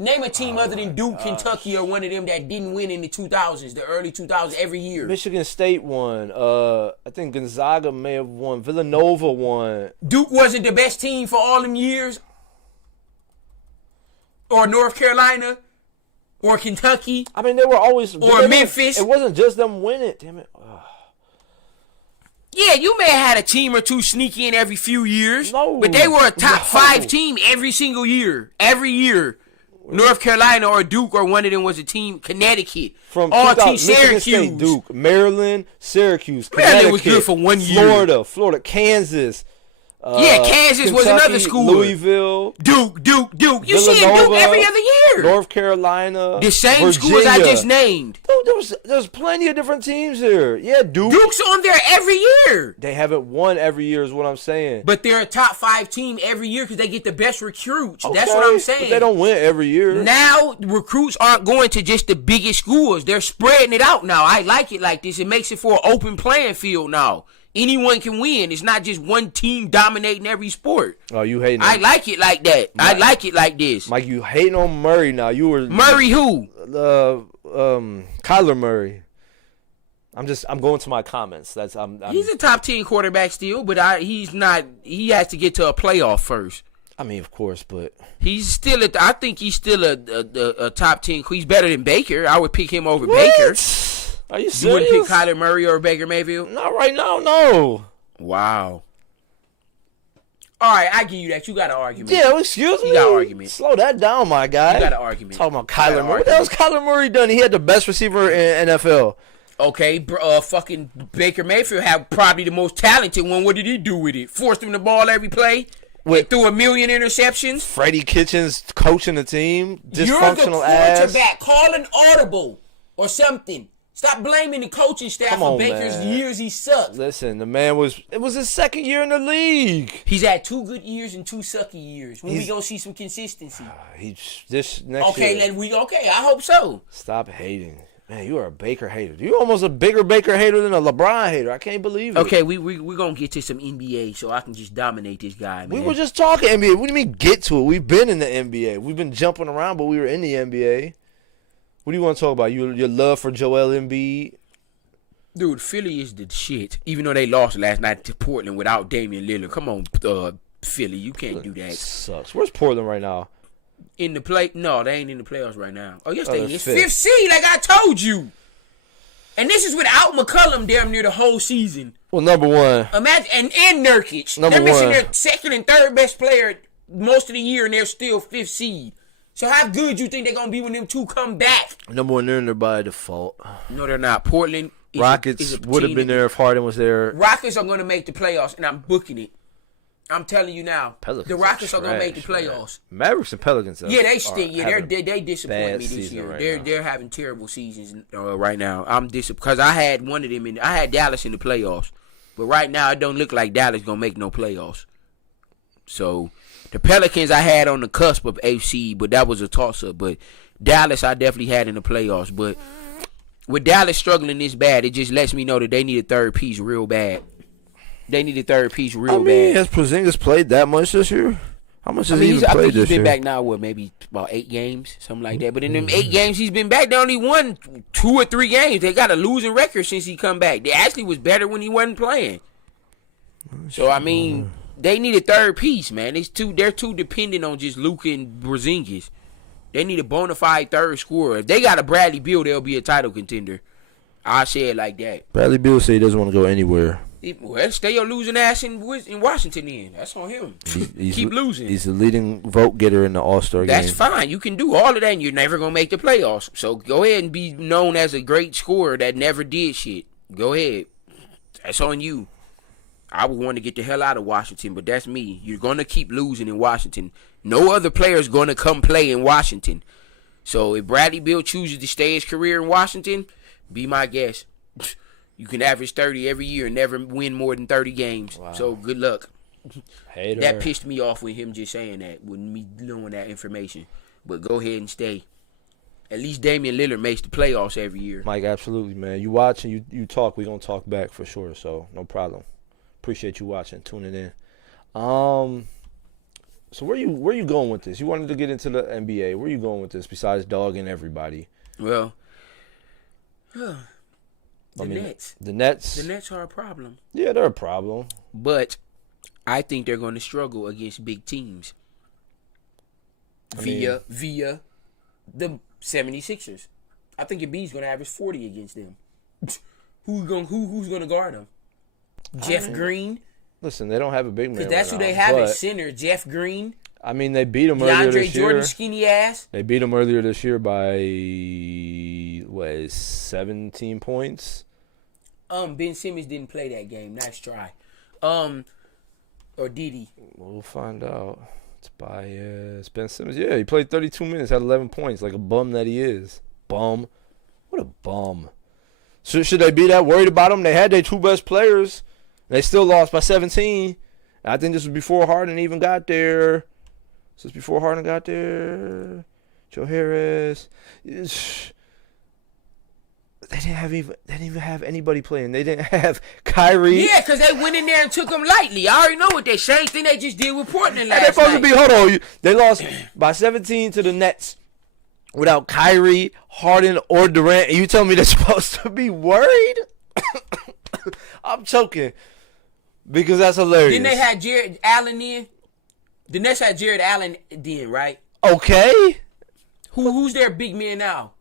Name a team other than Duke, Kentucky, or one of them that didn't win in the 2000s, the early 2000s, every year. Michigan State won. I think Gonzaga may have won. Villanova won. Duke wasn't the best team for all them years. Or North Carolina. Or Kentucky. I mean, they were always. Or Memphis. It wasn't just them winning. Damn it. Yeah, you may have had a team or two sneak in every few years. No. But they were a top No. 5 team every single year. Every year. North Carolina or Duke or one of them was a team. Connecticut. From all 2000, team Michigan Syracuse. State, Duke, Maryland, Syracuse, Maryland was Connecticut, good for 1 year. Florida, Kansas. Kansas was Kentucky, another school. Louisville, Duke. You see Duke Villanova, every other year. North Carolina, The same Virginia. schools I just named. Dude, there's plenty of different teams here. Yeah, Duke. Duke's on there every year. They haven't won every year, is what I'm saying. But they're a top 5 team every year because they get the best recruits. That's Okay, what I'm but saying. they don't win every year. Now, recruits aren't going to just the biggest schools. They're spreading it out now. I like it like this. It makes it for an open playing field now. Anyone can win. It's not just one team dominating every sport. Oh, you hating? I like it like that. I like it like this. Mike, you hating on Murray now? You were Murray who? Kyler Murray. I'm going to my comments. He's a top 10 quarterback still, but he's not. He has to get to a playoff first. I mean, of course, but He's still I think he's still a top 10. He's better than Baker. I would pick him over Baker. Are you serious? You wouldn't pick Kyler Murray or Baker Mayfield? Not right now, no. Wow. All right, I give you that. You got an argument. Yeah, excuse me. You got an argument. Slow that down, my guy. You got an argument. Talking about You got Kyler an Murray. What the hell's Kyler Murray done? He had the best receiver in NFL. Okay, fucking Baker Mayfield had probably the most talented one. What did he do with it? Forced him the ball every play? Threw 1 million interceptions? Freddie Kitchens coaching the team. You're the Dysfunctional ass. quarterback. Call an audible or something. Stop blaming the coaching staff Come for on, Baker's man. years he sucked. Listen, the man it was his second year in the league. He's had 2 good years and 2 sucky years. When we gonna see some consistency? This next Okay, year. I hope so. Stop hating. Man, you are a Baker hater. You're almost a bigger Baker hater than a LeBron hater. I can't believe it. Okay, we're gonna get to some NBA so I can just dominate this guy, man. We were just talking NBA. What do you mean get to it? We've been in the NBA. We've been jumping around, but we were in the NBA. What do you want to talk about? Your love for Joel Embiid? Dude, Philly is the shit. Even though they lost last night to Portland without Damian Lillard. Come on, Philly, you can't do that. Sucks. Where's Portland right now? In the play? No, they ain't in the playoffs right now. Oh, yes, they they're is. fifth. 5th seed, like I told you. And this is without McCollum damn near the whole season. Well, number one. Imagine and Nurkic. Number They're missing one. their second and third best player most of the year, and they're still 5th seed. So how good you think they're gonna be when them two come back? Number one, they're in there by default. No, they're not. Portland. Rockets would have been there if Harden was there. Rockets are gonna make the playoffs, and I'm booking it. I'm telling you now. Pelicans the Rockets are gonna make the trash, playoffs. man. Mavericks and Pelicans. Yeah, they stink. Yeah, they disappoint bad me this season year. right They're having terrible seasons right now. I'm disappointed because I had one of them I had Dallas in the playoffs, but right now it don't look like Dallas gonna make no playoffs. So the Pelicans I had on the cusp of AFC, but that was a toss up. But Dallas I definitely had in the playoffs. But with Dallas struggling this bad, it just lets me know that they need a third piece real bad. They need a third piece real bad. Has Porzingis played that much this year? How much has he even I played think he's this been year? back now, maybe about 8 games, something like that. But in them 8 games he's been back, they only won 2 or 3 games. They got a losing record since he come back. They actually was better when he wasn't playing. So, I mean, they need a third piece, man. They're too dependent on just Luka and Porzingis. They need a bona fide third scorer. If they got a Bradley Beal, they'll be a title contender. I'll say it like that. Bradley Beal said he doesn't want to go anywhere. Well, stay your losing ass in Washington then. That's on him. Keep losing. He's the leading vote getter in the All-Star game. That's fine. You can do all of that and you're never going to make the playoffs. So go ahead and be known as a great scorer that never did shit. Go ahead. That's on you. I would want to get the hell out of Washington, but that's me. You're going to keep losing in Washington. No other player is going to come play in Washington. So if Bradley Beal chooses to stay his career in Washington, be my guest. You can average 30 every year and never win more than 30 games. Wow. So good luck. Hater. That pissed me off with him just saying that, with me knowing that information. But go ahead and stay. At least Damian Lillard makes the playoffs every year. Mike, absolutely, man. You watch and you talk. We're going to talk back for sure, so no problem. Appreciate you watching, tuning in. So where you going with this? You wanted to get into the NBA. Where you going with this besides dogging everybody? Well, the Nets. The Nets. The Nets are a problem. Yeah, they're a problem. But I think they're going to struggle against big teams via the 76ers. I think Embiid's going to average 40 against them. Who's going to guard them? Jeff Green? Listen, they don't have a big man. Because that's right who they now, have but, at center. Jeff Green. I mean, they beat him earlier DeAndre this Jordan, year. skinny ass. They beat him earlier this year by 17 points. Ben Simmons didn't play that game. Nice try. Or did he? We'll find out. It's by Ben Simmons. Yeah, he played 32 minutes, had 11 points, like a bum that he is. Bum. What a bum. Should they be that worried about him? They had their two best players. They still lost by 17. I think this was before Harden even got there. This was before Harden got there. Joe Harris. They didn't even have anybody playing. They didn't have Kyrie. Yeah, because they went in there and took them lightly. I already know what they same thing they just did with Portland last And they're supposed night. to be, hold on. They lost by 17 to the Nets without Kyrie, Harden, or Durant. And you tell me they're supposed to be worried? I'm choking. Because that's hilarious. Didn't they have Jared Allen in? The Nets had Jared Allen then, right? Okay. Who's their big man now?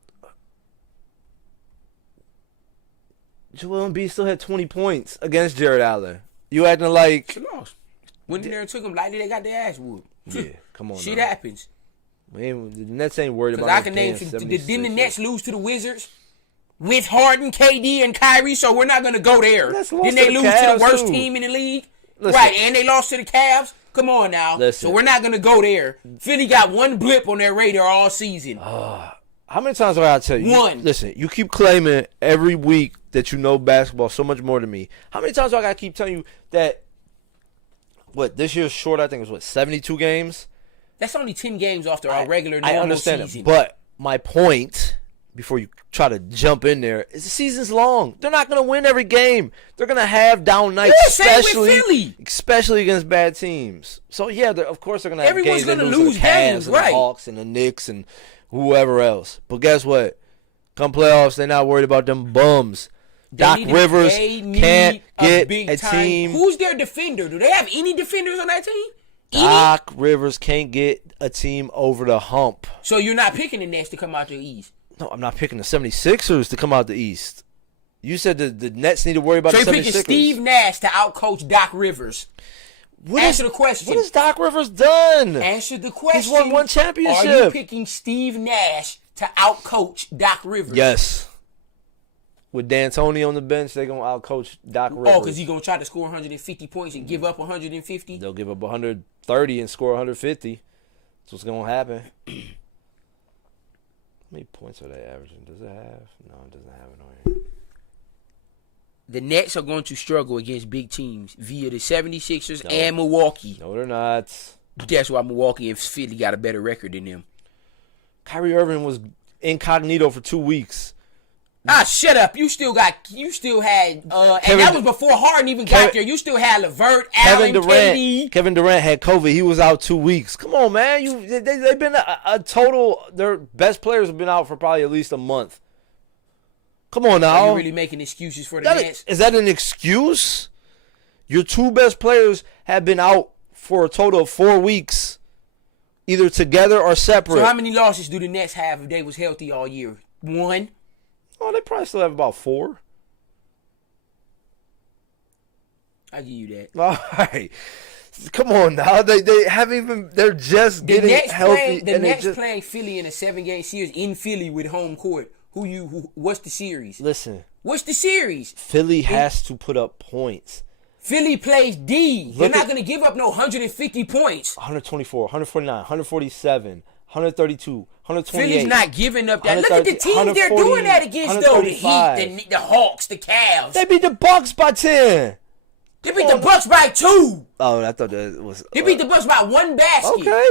Joel Embiid still had 20 points against Jared Allen. You acting like... They lost. Went in there and took them lightly. They got their ass whooped. Yeah, come on Shit now. happens. Man, the Nets ain't worried Because about I can name some. Didn't the Nets lose to the Wizards? With Harden, KD, and Kyrie, so we're not going to go there. Nets Didn't lost they to the lose to Cavs, the worst too. team in the league? Listen. Right, and they lost to the Cavs? Come on now. Listen. So we're not going to go there. Philly got one blip on their radar all season. How many times do I gotta tell you? One. Listen, you keep claiming every week that you know basketball so much more than me. How many times do I gotta keep telling you that, this year's short, I think, was 72 games? That's only 10 games after our regular normal I understand season. it, but my point, before you try to jump in there, is the season's long. They're not going to win every game. They're going to have down nights, Yeah, same with Philly. especially against bad teams. So, yeah, of course they're going to have Everyone's games. gonna They lose lose to the Cavs games, and right. the Hawks and the Knicks and whoever else. But guess what? Come playoffs, they're not worried about them bums. Doc Rivers can't get a team. Who's their defender? Do they have any defenders on that team? Any? Doc Rivers can't get a team over the hump. So you're not picking the Nets to come out the East. No, I'm not picking the 76ers to come out the East. You said the Nets need to worry about So the you're 76ers. picking Steve Nash to outcoach Doc Rivers. Answer the question. What has Doc Rivers done? Answer the question. He's won one championship. Are you picking Steve Nash to outcoach Doc Rivers? Yes. With D'Antoni on the bench, they're going to outcoach Doc Rivers. Oh, because he's going to try to score 150 points and give up 150? They'll give up 130 and score 150. That's what's going to happen. How many points are they averaging? Does it have? No, it doesn't have it on here. The Nets are going to struggle against big teams via the 76ers and Milwaukee. No, they're not. That's why Milwaukee and Philly got a better record than them. Kyrie Irving was incognito for 2 weeks. Shut up. You still had, and that was before Harden even got there. You still had LeVert, Allen, KD. Kevin Durant had COVID. He was out 2 weeks. Come on, man. They've been a total. Their best players have been out for probably at least a month. Come on now. Are you really making excuses for the Nets? Is that an excuse? Your two best players have been out for a total of 4 weeks, either together or separate. So how many losses do the Nets have if they was healthy all year? 1? Oh, they probably still have about 4. I give you that. All right. Come on now. They haven't even. They're just getting healthy. The Nets playing Philly in a 7-game series in Philly with home court. What's the series? Listen. What's the series? Philly has to put up points. Philly plays D. They're not going to give up no 150 points. 124, 149, 147, 132, 128. Philly's not giving up that. Look at the teams they're doing that against, though. The Heat, the Hawks, the Cavs. They beat the Bucks by 10. They beat the Bucks by 2. Oh, I thought that was... They beat the Bucks by 1 basket. Okay.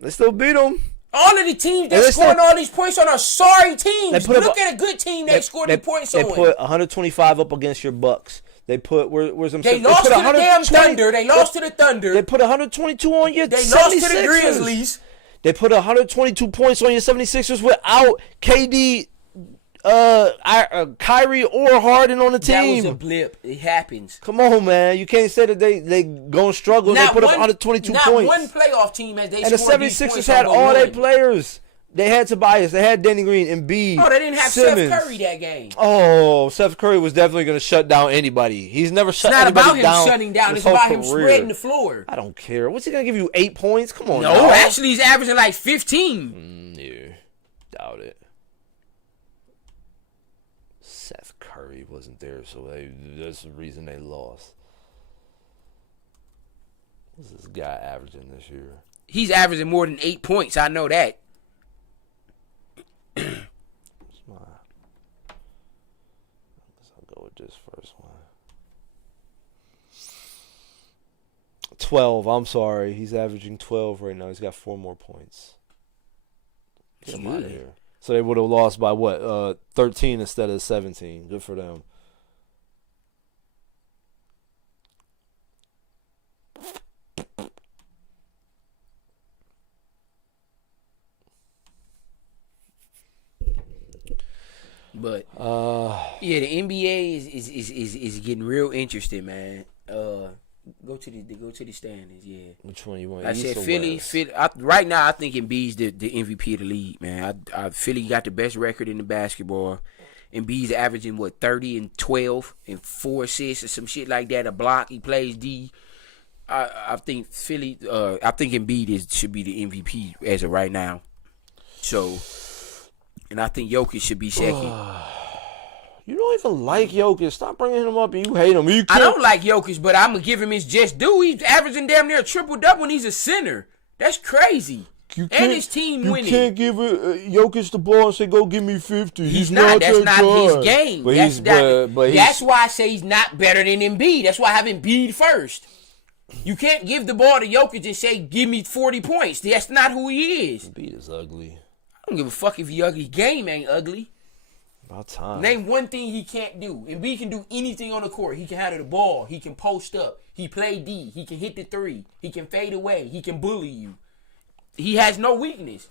They still beat them. All of the teams that scoring all these points on are sorry teams. Look at a good team they scored the points on. They put 125 up against your Bucks. They put where's them? They lost put to the damn 120 Thunder. They lost to the Thunder. They put 122 on your They lost to the 76ers. Grizzlies. They put 122 points on your 76ers without KD, Kyrie or Harden on the That was team. a blip. It happens. Come on, man. You can't say that they gonna struggle. And they put up 122 not points. one playoff team has they And the scored these 76ers points had on but all their one. players. They had Tobias. They had Danny Green, Embiid. Oh, they didn't have Simmons. Steph Curry that game. Oh, Steph Curry was definitely going to shut down anybody. He's never shut It's not anybody about him down. shutting down. his It's whole about him career. spreading the floor. I don't care. What's he going to give you, 8 points? Come on, No, dog. actually, he's averaging like 15. Yeah, doubt it. Seth Curry wasn't there, so that's the reason they lost. What's this guy averaging this year? He's averaging more than 8 points. I know that. I'll go with this first one. 12. I'm sorry. He's averaging 12 right now. He's got 4 more points. Get him out of here. So they would have lost by what? 13 instead of 17. Good for them. But yeah, the NBA is getting real interesting, man. Go to the standings, yeah. Which one you want? I East said or Philly. West? Right now, I think Embiid's the MVP of the league, man. Philly got the best record in the basketball. Embiid's averaging 30 and 12 and 4 assists or some shit like that. A block. He plays D. I think Philly. I think Embiid should be the MVP as of right now. So, and I think Jokic should be second. You don't even like Jokic. Stop bringing him up and you hate him. I don't like Jokic, but I'm going to give him his just due. He's averaging damn near a triple-double and he's a center. That's crazy. And his team winning. You can't give Jokic the ball and say, go give me 50. He's not. That's not his game. But that's why I say he's not better than Embiid. That's why I have Embiid first. You can't give the ball to Jokic and say, give me 40 points. That's not who he is. Embiid is ugly. I don't give a fuck if he ugly. Game ain't ugly. About time. Name one thing he can't do. Embiid can do anything on the court. He can handle the ball. He can post up. He play D. He can hit the three. He can fade away. He can bully you. He has no weakness.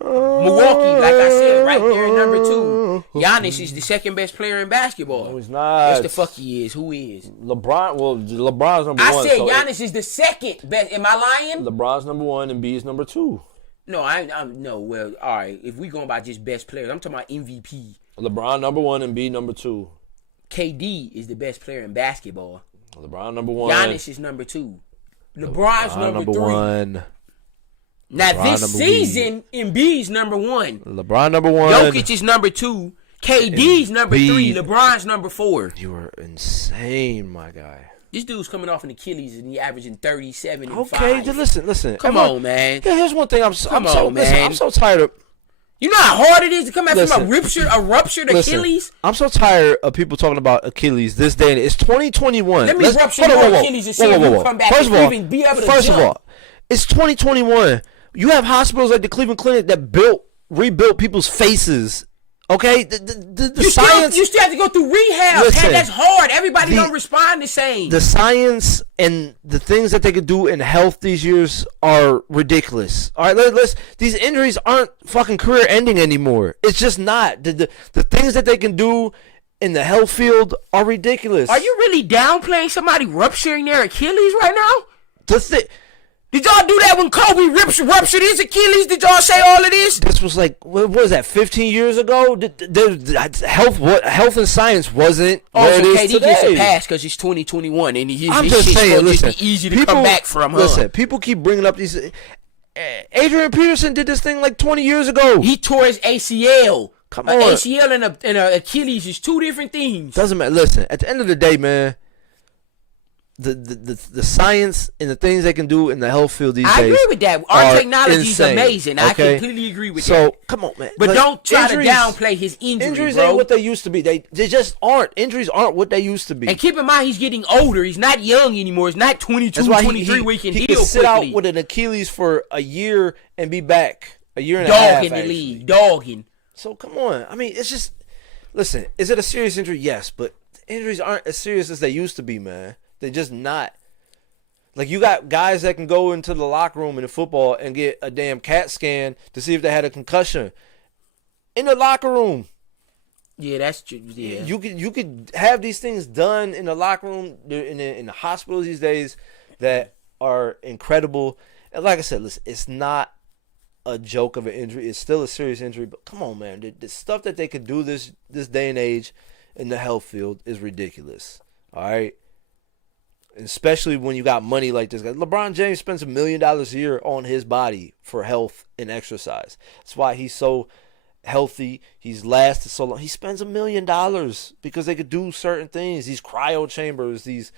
Milwaukee, like I said, right there at number 2. Giannis is the second best player in basketball. No, he's not. Yes, the fuck he is. Who is? LeBron's number 1. I said Giannis is the second best. Am I lying? LeBron's number 1 and B is number 2. No, I'm no. Well, all right. If we going by just best players, I'm talking about MVP. LeBron number 1 and B number 2. KD is the best player in basketball. LeBron number 1. Giannis is number 2. LeBron's number 3. 1. Now LeBron this number season, Embiid's number 1. LeBron number 1. Jokic is number 2. KD's number 3. LeBron's number 4. You are insane, my guy. This dude's coming off an Achilles and he averaging 37 and Okay, 5. listen. Come on, man. Yeah, here's one thing I'm so tired of. You know how hard it is to come back from Listen. a ruptured Achilles? I'm so tired of people talking about Achilles this day and it's 2021. Let me rupture your Achilles and see if you come back and even be able to First jump. of all, it's 2021. You have hospitals like the Cleveland Clinic that rebuilt people's faces. Okay, the science. You still have to go through rehab. Listen, hey, that's hard. Everybody don't respond the same. The science and the things that they could do in health these years are ridiculous. All right, these injuries aren't fucking career ending anymore. It's just not. The things that they can do in the health field are ridiculous. Are you really downplaying somebody rupturing their Achilles right now? Did y'all do that when Kobe ruptured his Achilles? Did y'all say all of this? This was like, what was that, 15 years ago? Health and science wasn't where it is KD today. gets a pass because it's 2021 and I'm just saying, listen, just be easy to come back from. Listen, people keep bringing up these. Adrian Peterson did this thing like 20 years ago. He tore his ACL. Come on. An ACL and an Achilles is two different things. Doesn't matter. Listen, at the end of the day, man, the science and the things they can do in the health field these days. I agree with that. Our technology is insane, amazing. okay? I completely agree with that. So come on, man. But don't try to downplay his Injuries bro. ain't what they used to be. They just aren't. Injuries aren't what they used to be. And keep in mind, he's getting older. He's not young anymore. He's not 22, 23 where he can heal can sit quickly. out with an Achilles for a year and be back. A year and a half, Dog in the actually. league. Dogging. So come on. I mean, it's just, listen, is it a serious injury? Yes, but injuries aren't as serious as they used to be, man. They're just not. Like, you got guys that can go into the locker room in the football and get a damn CAT scan to see if they had a concussion in the locker room. Yeah, that's true. Yeah. You could have these things done in the locker room, in the hospitals these days that are incredible. And like I said, listen, it's not a joke of an injury. It's still a serious injury. But come on, man. The stuff that they could do this day and age in the health field is ridiculous. All right? Especially when you got money like this guy. LeBron James spends $1 million a year on his body for health and exercise. That's why he's so healthy. He's lasted so long. He spends $1 million because they could do certain things. These cryo chambers, these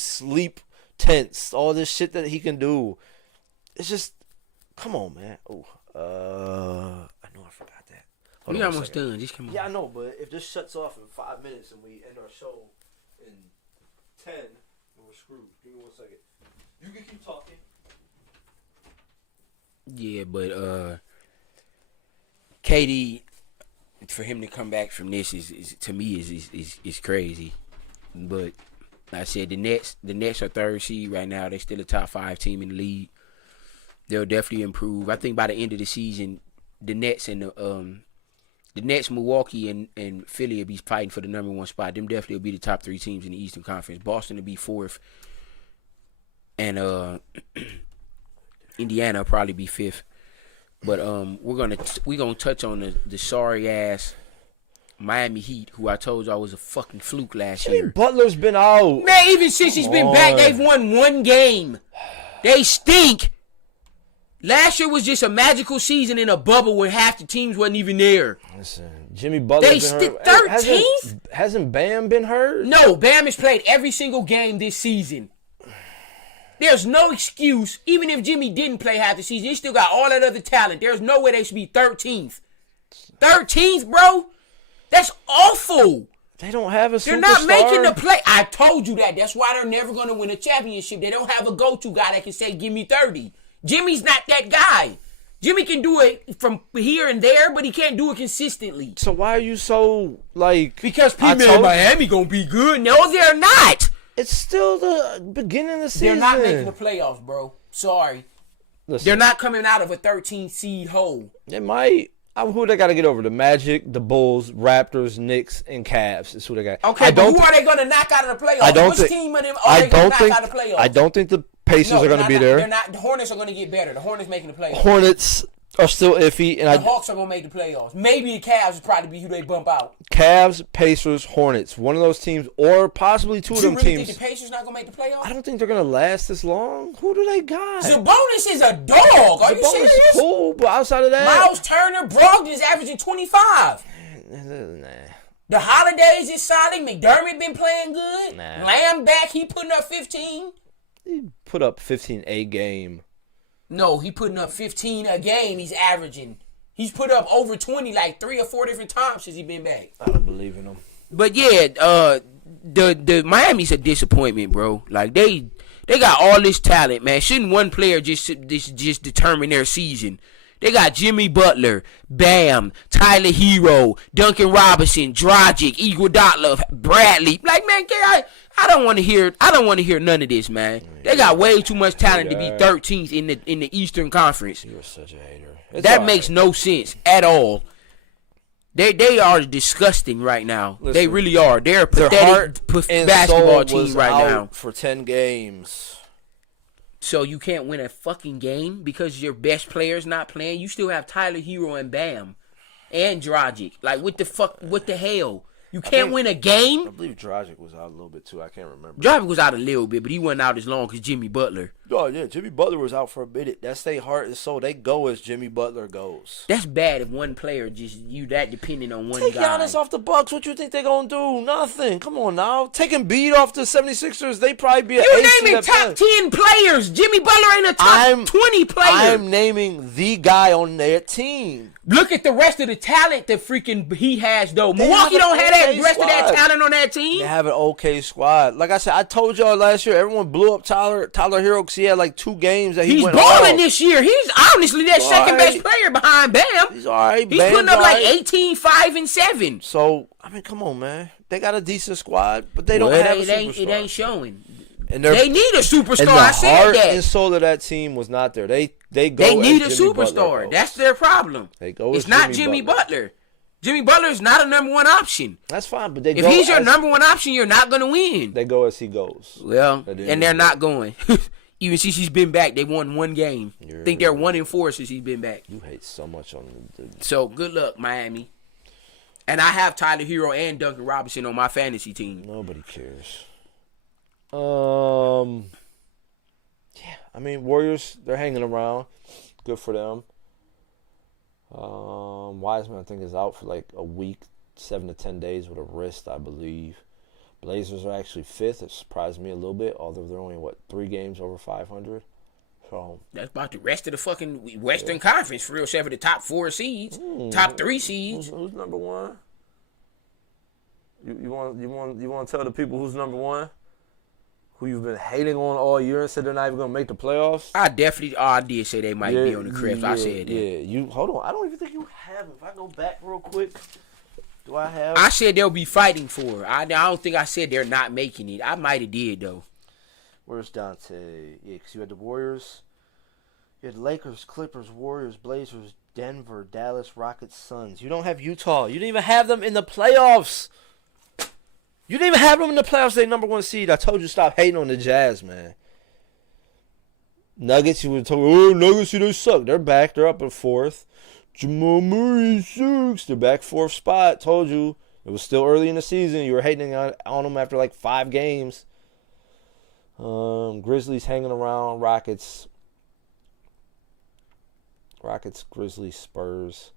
sleep tents, all this shit that he can do. It's just, come on, man. Oh, I know I forgot that. We almost done. Just come on. Yeah, I know, but if this shuts off in 5 minutes and we end our show in 10. We're screwed. Give me 1 second. You can keep talking. Yeah, but KD, for him to come back from this is to me is crazy. But like I said, the Nets are 3rd seed right now. They're still a top 5 team in the league. They'll definitely improve. I think by the end of the season, the Nets and the Nets, Milwaukee, and Philly will be fighting for the number 1 spot. Them definitely will be the top 3 teams in the Eastern Conference. Boston will be 4th. And Indiana will probably be 5th. But we're gonna touch on the sorry ass Miami Heat, who I told y'all was a fucking fluke last year. Butler's been out. Man, even since he's been back, they've won 1 game. They stink. Last year was just a magical season in a bubble where half the teams wasn't even there. Listen, Jimmy Butler. They stick 13th. Hasn't Bam been hurt? No, Bam has played every single game this season. There's no excuse. Even if Jimmy didn't play half the season, he still got all that other talent. There's no way they should be 13th. 13th, bro? That's awful. They don't have a superstar. They're not making the play. I told you that. That's why they're never going to win a championship. They don't have a go-to guy that can say, give me 30. Jimmy's not that guy. Jimmy can do it from here and there, but he can't do it consistently. So why are you so, like... Because people in Miami going to be good. No, they're not. It's still the beginning of the season. They're not making the playoffs, bro. Sorry. Listen, they're not coming out of a 13 seed hole. They might. Who they got to get over? The Magic, the Bulls, Raptors, Knicks, and Cavs. That's who they got. Okay, but who are they going to knock out of the playoffs? Which team of them are they going to knock out of the playoffs? I don't think the Pacers are going to be there. They're not. The Hornets are going to get better. The Hornets making the playoffs. Hornets are still iffy. And the Hawks are going to make the playoffs. Maybe the Cavs will probably be who they bump out. Cavs, Pacers, Hornets. One of those teams, or possibly two of them teams. Do you really think the Pacers not going to make the playoffs? I don't think they're going to last this long. Who do they got? Sabonis is a dog. Are you serious? Sabonis is cool, but outside of that... Miles Turner, Brogdon's averaging 25. Nah. The Holidays is solid. McDermott been playing good. Nah. Lamb back. He putting up 15. He put up 15 a game. No, he putting up 15 a game. He's averaging. He's put up over 20 like 3 or 4 different times since he been back. I don't believe in him. But yeah, the Miami's a disappointment, bro. Like they got all this talent, man. Shouldn't one player just determine their season? They got Jimmy Butler, Bam, Tyler Hero, Duncan Robinson, Dragic, Iguodala, Bradley. Like, man, I don't want to hear none of this, man. They got way too much talent to be 13th in the Eastern Conference. You're such a hater. That makes no sense at all. They are disgusting right now. Listen, they really are. They're a pathetic basketball team right now. For 10 games. So you can't win a fucking game because your best player's not playing? You still have Tyler Hero and Bam and Dragic. Like, what the fuck? What the hell? You can't win a game? I believe Dragic was out a little bit, too. I can't remember. Dragic was out a little bit, but he wasn't out as long as Jimmy Butler. Oh, yeah. Jimmy Butler was out for a minute. That's their heart and soul. They go as Jimmy Butler goes. That's bad if one player you that dependent on one guy. Take Giannis off the Bucks. What you think they're going to do? Nothing. Come on now. Taking Embiid off the 76ers, they probably be an ace. You naming top 10 players. Jimmy Butler ain't a top 20 player. I'm naming the guy on their team. Look at the rest of the talent that freaking he has, though. They Milwaukee have don't an have that okay rest of that squad. talent on that team. They have an okay squad. Like I said, I told y'all last year, everyone blew up Tyler Hero because he had like 2 games that he He's went balling off. this year. He's honestly that All second best right. player behind Bam. He's all right. He's Bam's putting up all like right. 18, 5, and 7. So, I mean, come on, man. They got a decent squad, but they don't Well, have a it ain't superstar. showing. And They need a and superstar. the I said heart that. and soul of that team was not there. They go. They as need a Jimmy Butler superstar. goes. That's their problem. They go It's as not Jimmy Jimmy Butler. Jimmy Butler is not a number 1 option. That's fine, but they If go he's your as, number 1 option, you're not going to win. They go as he goes. Well, At the end and of they're the not going. Even since he's been back, they won 1 game. I think they're 1-4 since he's been back. You hate so much on the So good luck, Miami. And I have Tyler Hero and Duncan Robinson on my fantasy team. Nobody cares. Yeah, I mean Warriors, they're hanging around. Good for them. Wiseman, I think, is out for like a week, 7 to 10 days with a wrist, I believe. Blazers are actually 5th. It surprised me a little bit, although they're only 3 games over 500. So That's about the rest of the fucking Western Conference for real, except for the top 4 seeds, top 3 seeds. who's number 1? You want to tell the people who's number 1? Who you've been hating on all year and said they're not even gonna make the playoffs? I did say they might be on the Crips. I said that. Yeah, you hold on. I don't even think you have. If I go back real quick, do I have? I said they'll be fighting for it. I don't think I said they're not making it. I might have did though. Where's Dante? Yeah, because you had the Warriors. You had the Lakers, Clippers, Warriors, Blazers, Denver, Dallas, Rockets, Suns. You don't have Utah. You didn't even have them in the playoffs. You didn't even have them in the playoffs. They number 1 seed. I told you stop hating on the Jazz, man. Nuggets, you would talk. Oh, Nuggets, they suck. They're back. They're up at 4th. Jamal Murray sucks. They're back 4th spot. Told you. It was still early in the season. You were hating on them after like 5 games. Grizzlies hanging around. Rockets, Grizzlies, Spurs.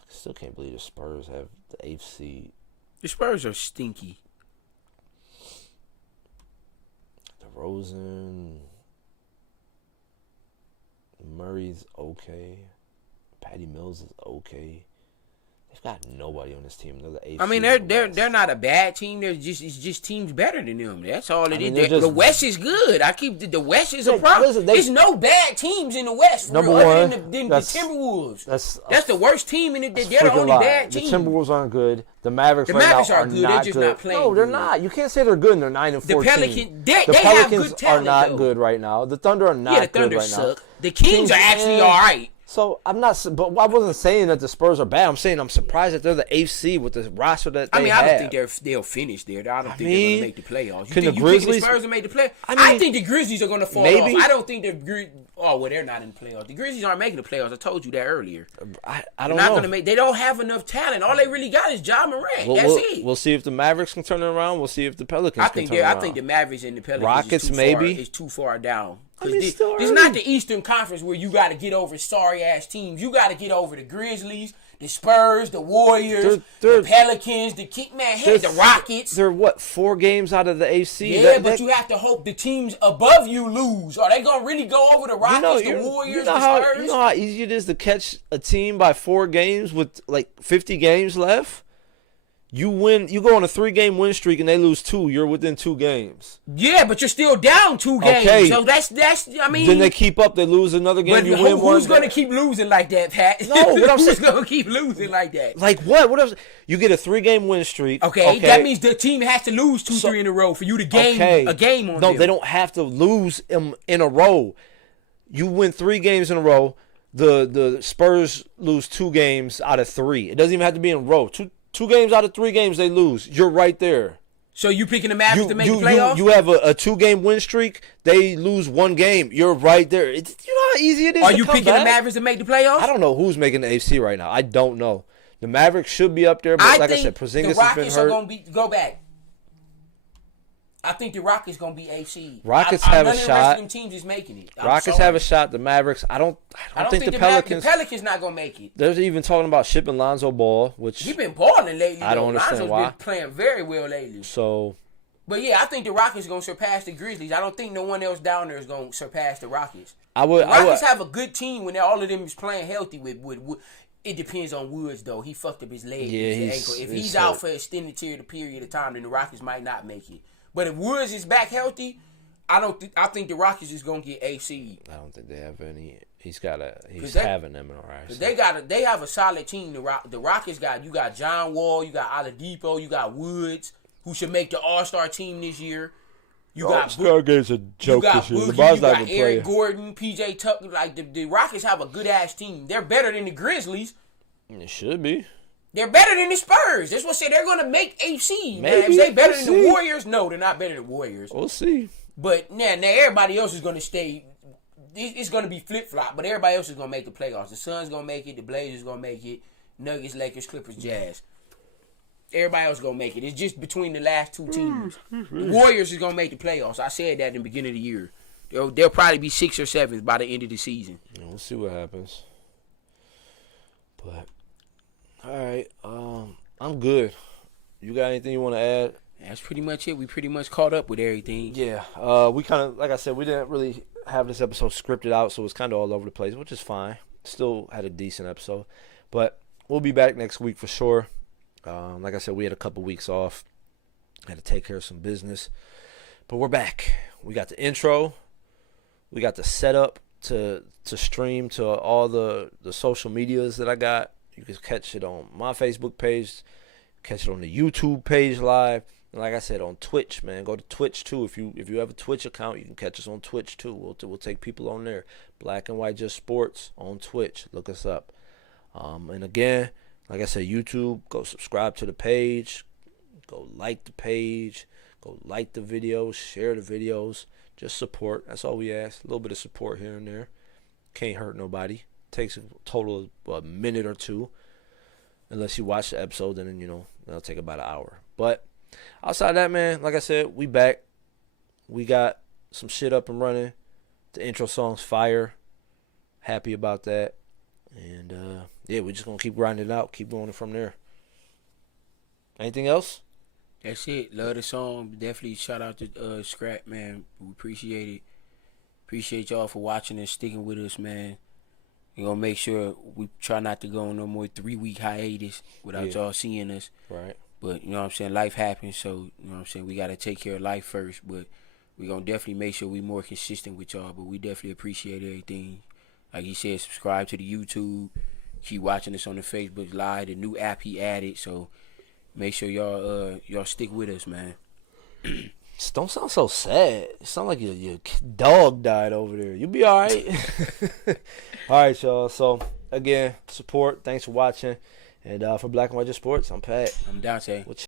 I still can't believe the Spurs have the 8th seed. The Spurs are stinky. DeRozan, Murray's okay. Patty Mills is okay. They've got nobody on this team. They're the 8th. I mean, seed they're not a bad team. It's just teams better than them. That's all it mean, is. they're just- The West is good. The West is a Hey, problem. listen, There's no bad teams in the West. Number other one, than the that's- Timberwolves. That's That's the worst team in it. They're the freaking only lie. bad team. The Timberwolves aren't good. The Mavericks, The right Mavericks now are are good. They're not just good. not playing No, they're good. not. You can't say they're good and they're 9 and 14. Pelicans, they the have Pelicans good talent, are not though. good right now. The Thunder are not Yeah, the good Thunder right now. suck. The Kings are actually all right. So I'm not, but I wasn't saying that the Spurs are bad. I'm saying I'm surprised that they're the 8th seed with the roster that they I mean, have. I don't think they'll finish there. I don't think they're mean, going to make the playoffs. You can think the the Grizzlies- Spurs will make the playoffs? I I mean, think the Grizzlies are going to fall maybe. off. I don't think they're not in the playoffs. The Grizzlies aren't making the playoffs. I told you that earlier. I They're don't not know. going to make. They don't have enough talent. All they really got is Ja Morant. That's it. We'll see if the Mavericks can turn it around. We'll see if the Pelicans I can think turn it I around. think the Mavericks and the Pelicans Rockets, is too maybe. far, is too far down. I mean, it's still It's early. not the Eastern Conference where you got to get over sorry ass teams. You got to get over the Grizzlies, the Spurs, the Warriors, They're- the Pelicans, the Rockets. They're what, 4 games out of the 8th seed? Yeah, but you have to hope the teams above you lose. Are they gonna really go over the Rockets, the Warriors, the Spurs? You know how easy it is to catch a team by 4 games with like 50 games left? You go on a 3-game win streak and they lose 2. You're within 2 games. Yeah, but you're still down 2 games. Okay. So that's I mean. Then they keep up. They lose another game. But You win one. who's gonna keep losing like that, Pat? No, what I'm who's saying- gonna keep losing like that? Like what? What else? You get a 3-game win streak. Okay, that means the team has to lose 3 in a row for you to gain a game on No, them. they don't have to lose them in a row. You win 3 games in a row. The Spurs lose 2 games out of 3. It doesn't even have to be in a row. Two games out of 3 games they lose. You're right there. So you picking the Mavericks to make the playoffs? You have a 2-game win streak. They lose 1 game. You're right there. You know how easy it is. Are to you come picking back? the Mavericks to make the playoffs? I don't know who's making the AFC right now. I don't know. The Mavericks should be up there, but like I said, Porzingis the has been Rockets are hurt. going to go back. I think the Rockets going to be AC. Rockets have a none of the rest shot. of them teams is making it. I'm Rockets sorry. have a shot. The Mavericks, I don't think the Pelicans. The Pelicans not going to make it. They're even talking about shipping Lonzo Ball, which He been balling lately. I don't though. understand Lonzo's why. been playing very well lately. so But yeah, I think the Rockets going to surpass the Grizzlies. I don't think no one else down there is going to surpass the Rockets. I would. The Rockets have a good team when all of them is playing healthy with It depends on Woods, though. He fucked up his leg, Yeah, his ankle. If he's out for an extended period of time, then the Rockets might not make it. But if Woods is back healthy, I think the Rockets is gonna get a seed. I don't think they have any. He's having them in all right. They have a solid team. The Rockets you got John Wall, you got Oladipo, you got Woods, who should make the All-Star team this year. You got Stargate's a joke this year. Boogie, you got Eric Gordon, PJ Tucker. Like the Rockets have a good ass team. They're better than the Grizzlies. It should be. They're better than the Spurs. That's what I say. They're gonna make AC. Maybe. Now, is they better than the Warriors? No, they're not better than the Warriors. We'll see. But now everybody else is gonna stay. It's gonna be flip flop. But everybody else is gonna make the playoffs. The Suns gonna make it. The Blazers gonna make it. Nuggets, Lakers, Clippers, Jazz. Everybody else gonna make it. It's just between the last two teams. The Warriors is gonna make the playoffs. I said that in the beginning of the year. They'll probably be 6th or 7th by the end of the season. Yeah, we'll see what happens. But all right, I'm good. You got anything you want to add? That's pretty much it. We pretty much caught up with everything. Yeah. We kind of, like I said, we didn't really have this episode scripted out, so it's kind of all over the place, which is fine. Still had a decent episode, but we'll be back next week for sure. Like I said, we had a couple weeks off. Had to take care of some business. But we're back. We got the intro. We got the setup to stream to all the social medias that I got. You can catch it on my Facebook page. Catch it on the YouTube page live. And like I said, on Twitch, man. Go to Twitch too. If you have a Twitch account, you can catch us on Twitch too. We'll take people on there. Black and White Just Sports on Twitch. Look us up. And again, like I said, YouTube, go subscribe to the page. Go like the page. Go like the videos. Share the videos. Just support. That's all we ask. A little bit of support here and there. Can't hurt nobody. Takes a total of a minute or two. Unless you watch the episode, then, that'll take about an hour. But outside of that, man, like I said, we back. We got some shit up and running. The intro song's fire. Happy about that. And, yeah, we're just going to keep grinding it out. Keep going from there. Anything else? That's it. Love the song. Definitely shout out to Scrap, man. We appreciate it. Appreciate y'all for watching and sticking with us, man. We're going to make sure we try not to go on no more 3-week hiatus without y'all seeing us. Right. But, you know what I'm saying, life happens, so, you know what I'm saying, we got to take care of life first. But we're going to definitely make sure we more consistent with y'all. But we definitely appreciate everything. Like he said, subscribe to the YouTube. Keep watching us on the Facebook Live, the new app he added. So make sure y'all stick with us, man. Don't sound so sad. You sound like your dog died over there. You'll be all right. All right, y'all. So, again, support. Thanks for watching. And for Black and White Just Sports, I'm Pat. I'm Dante.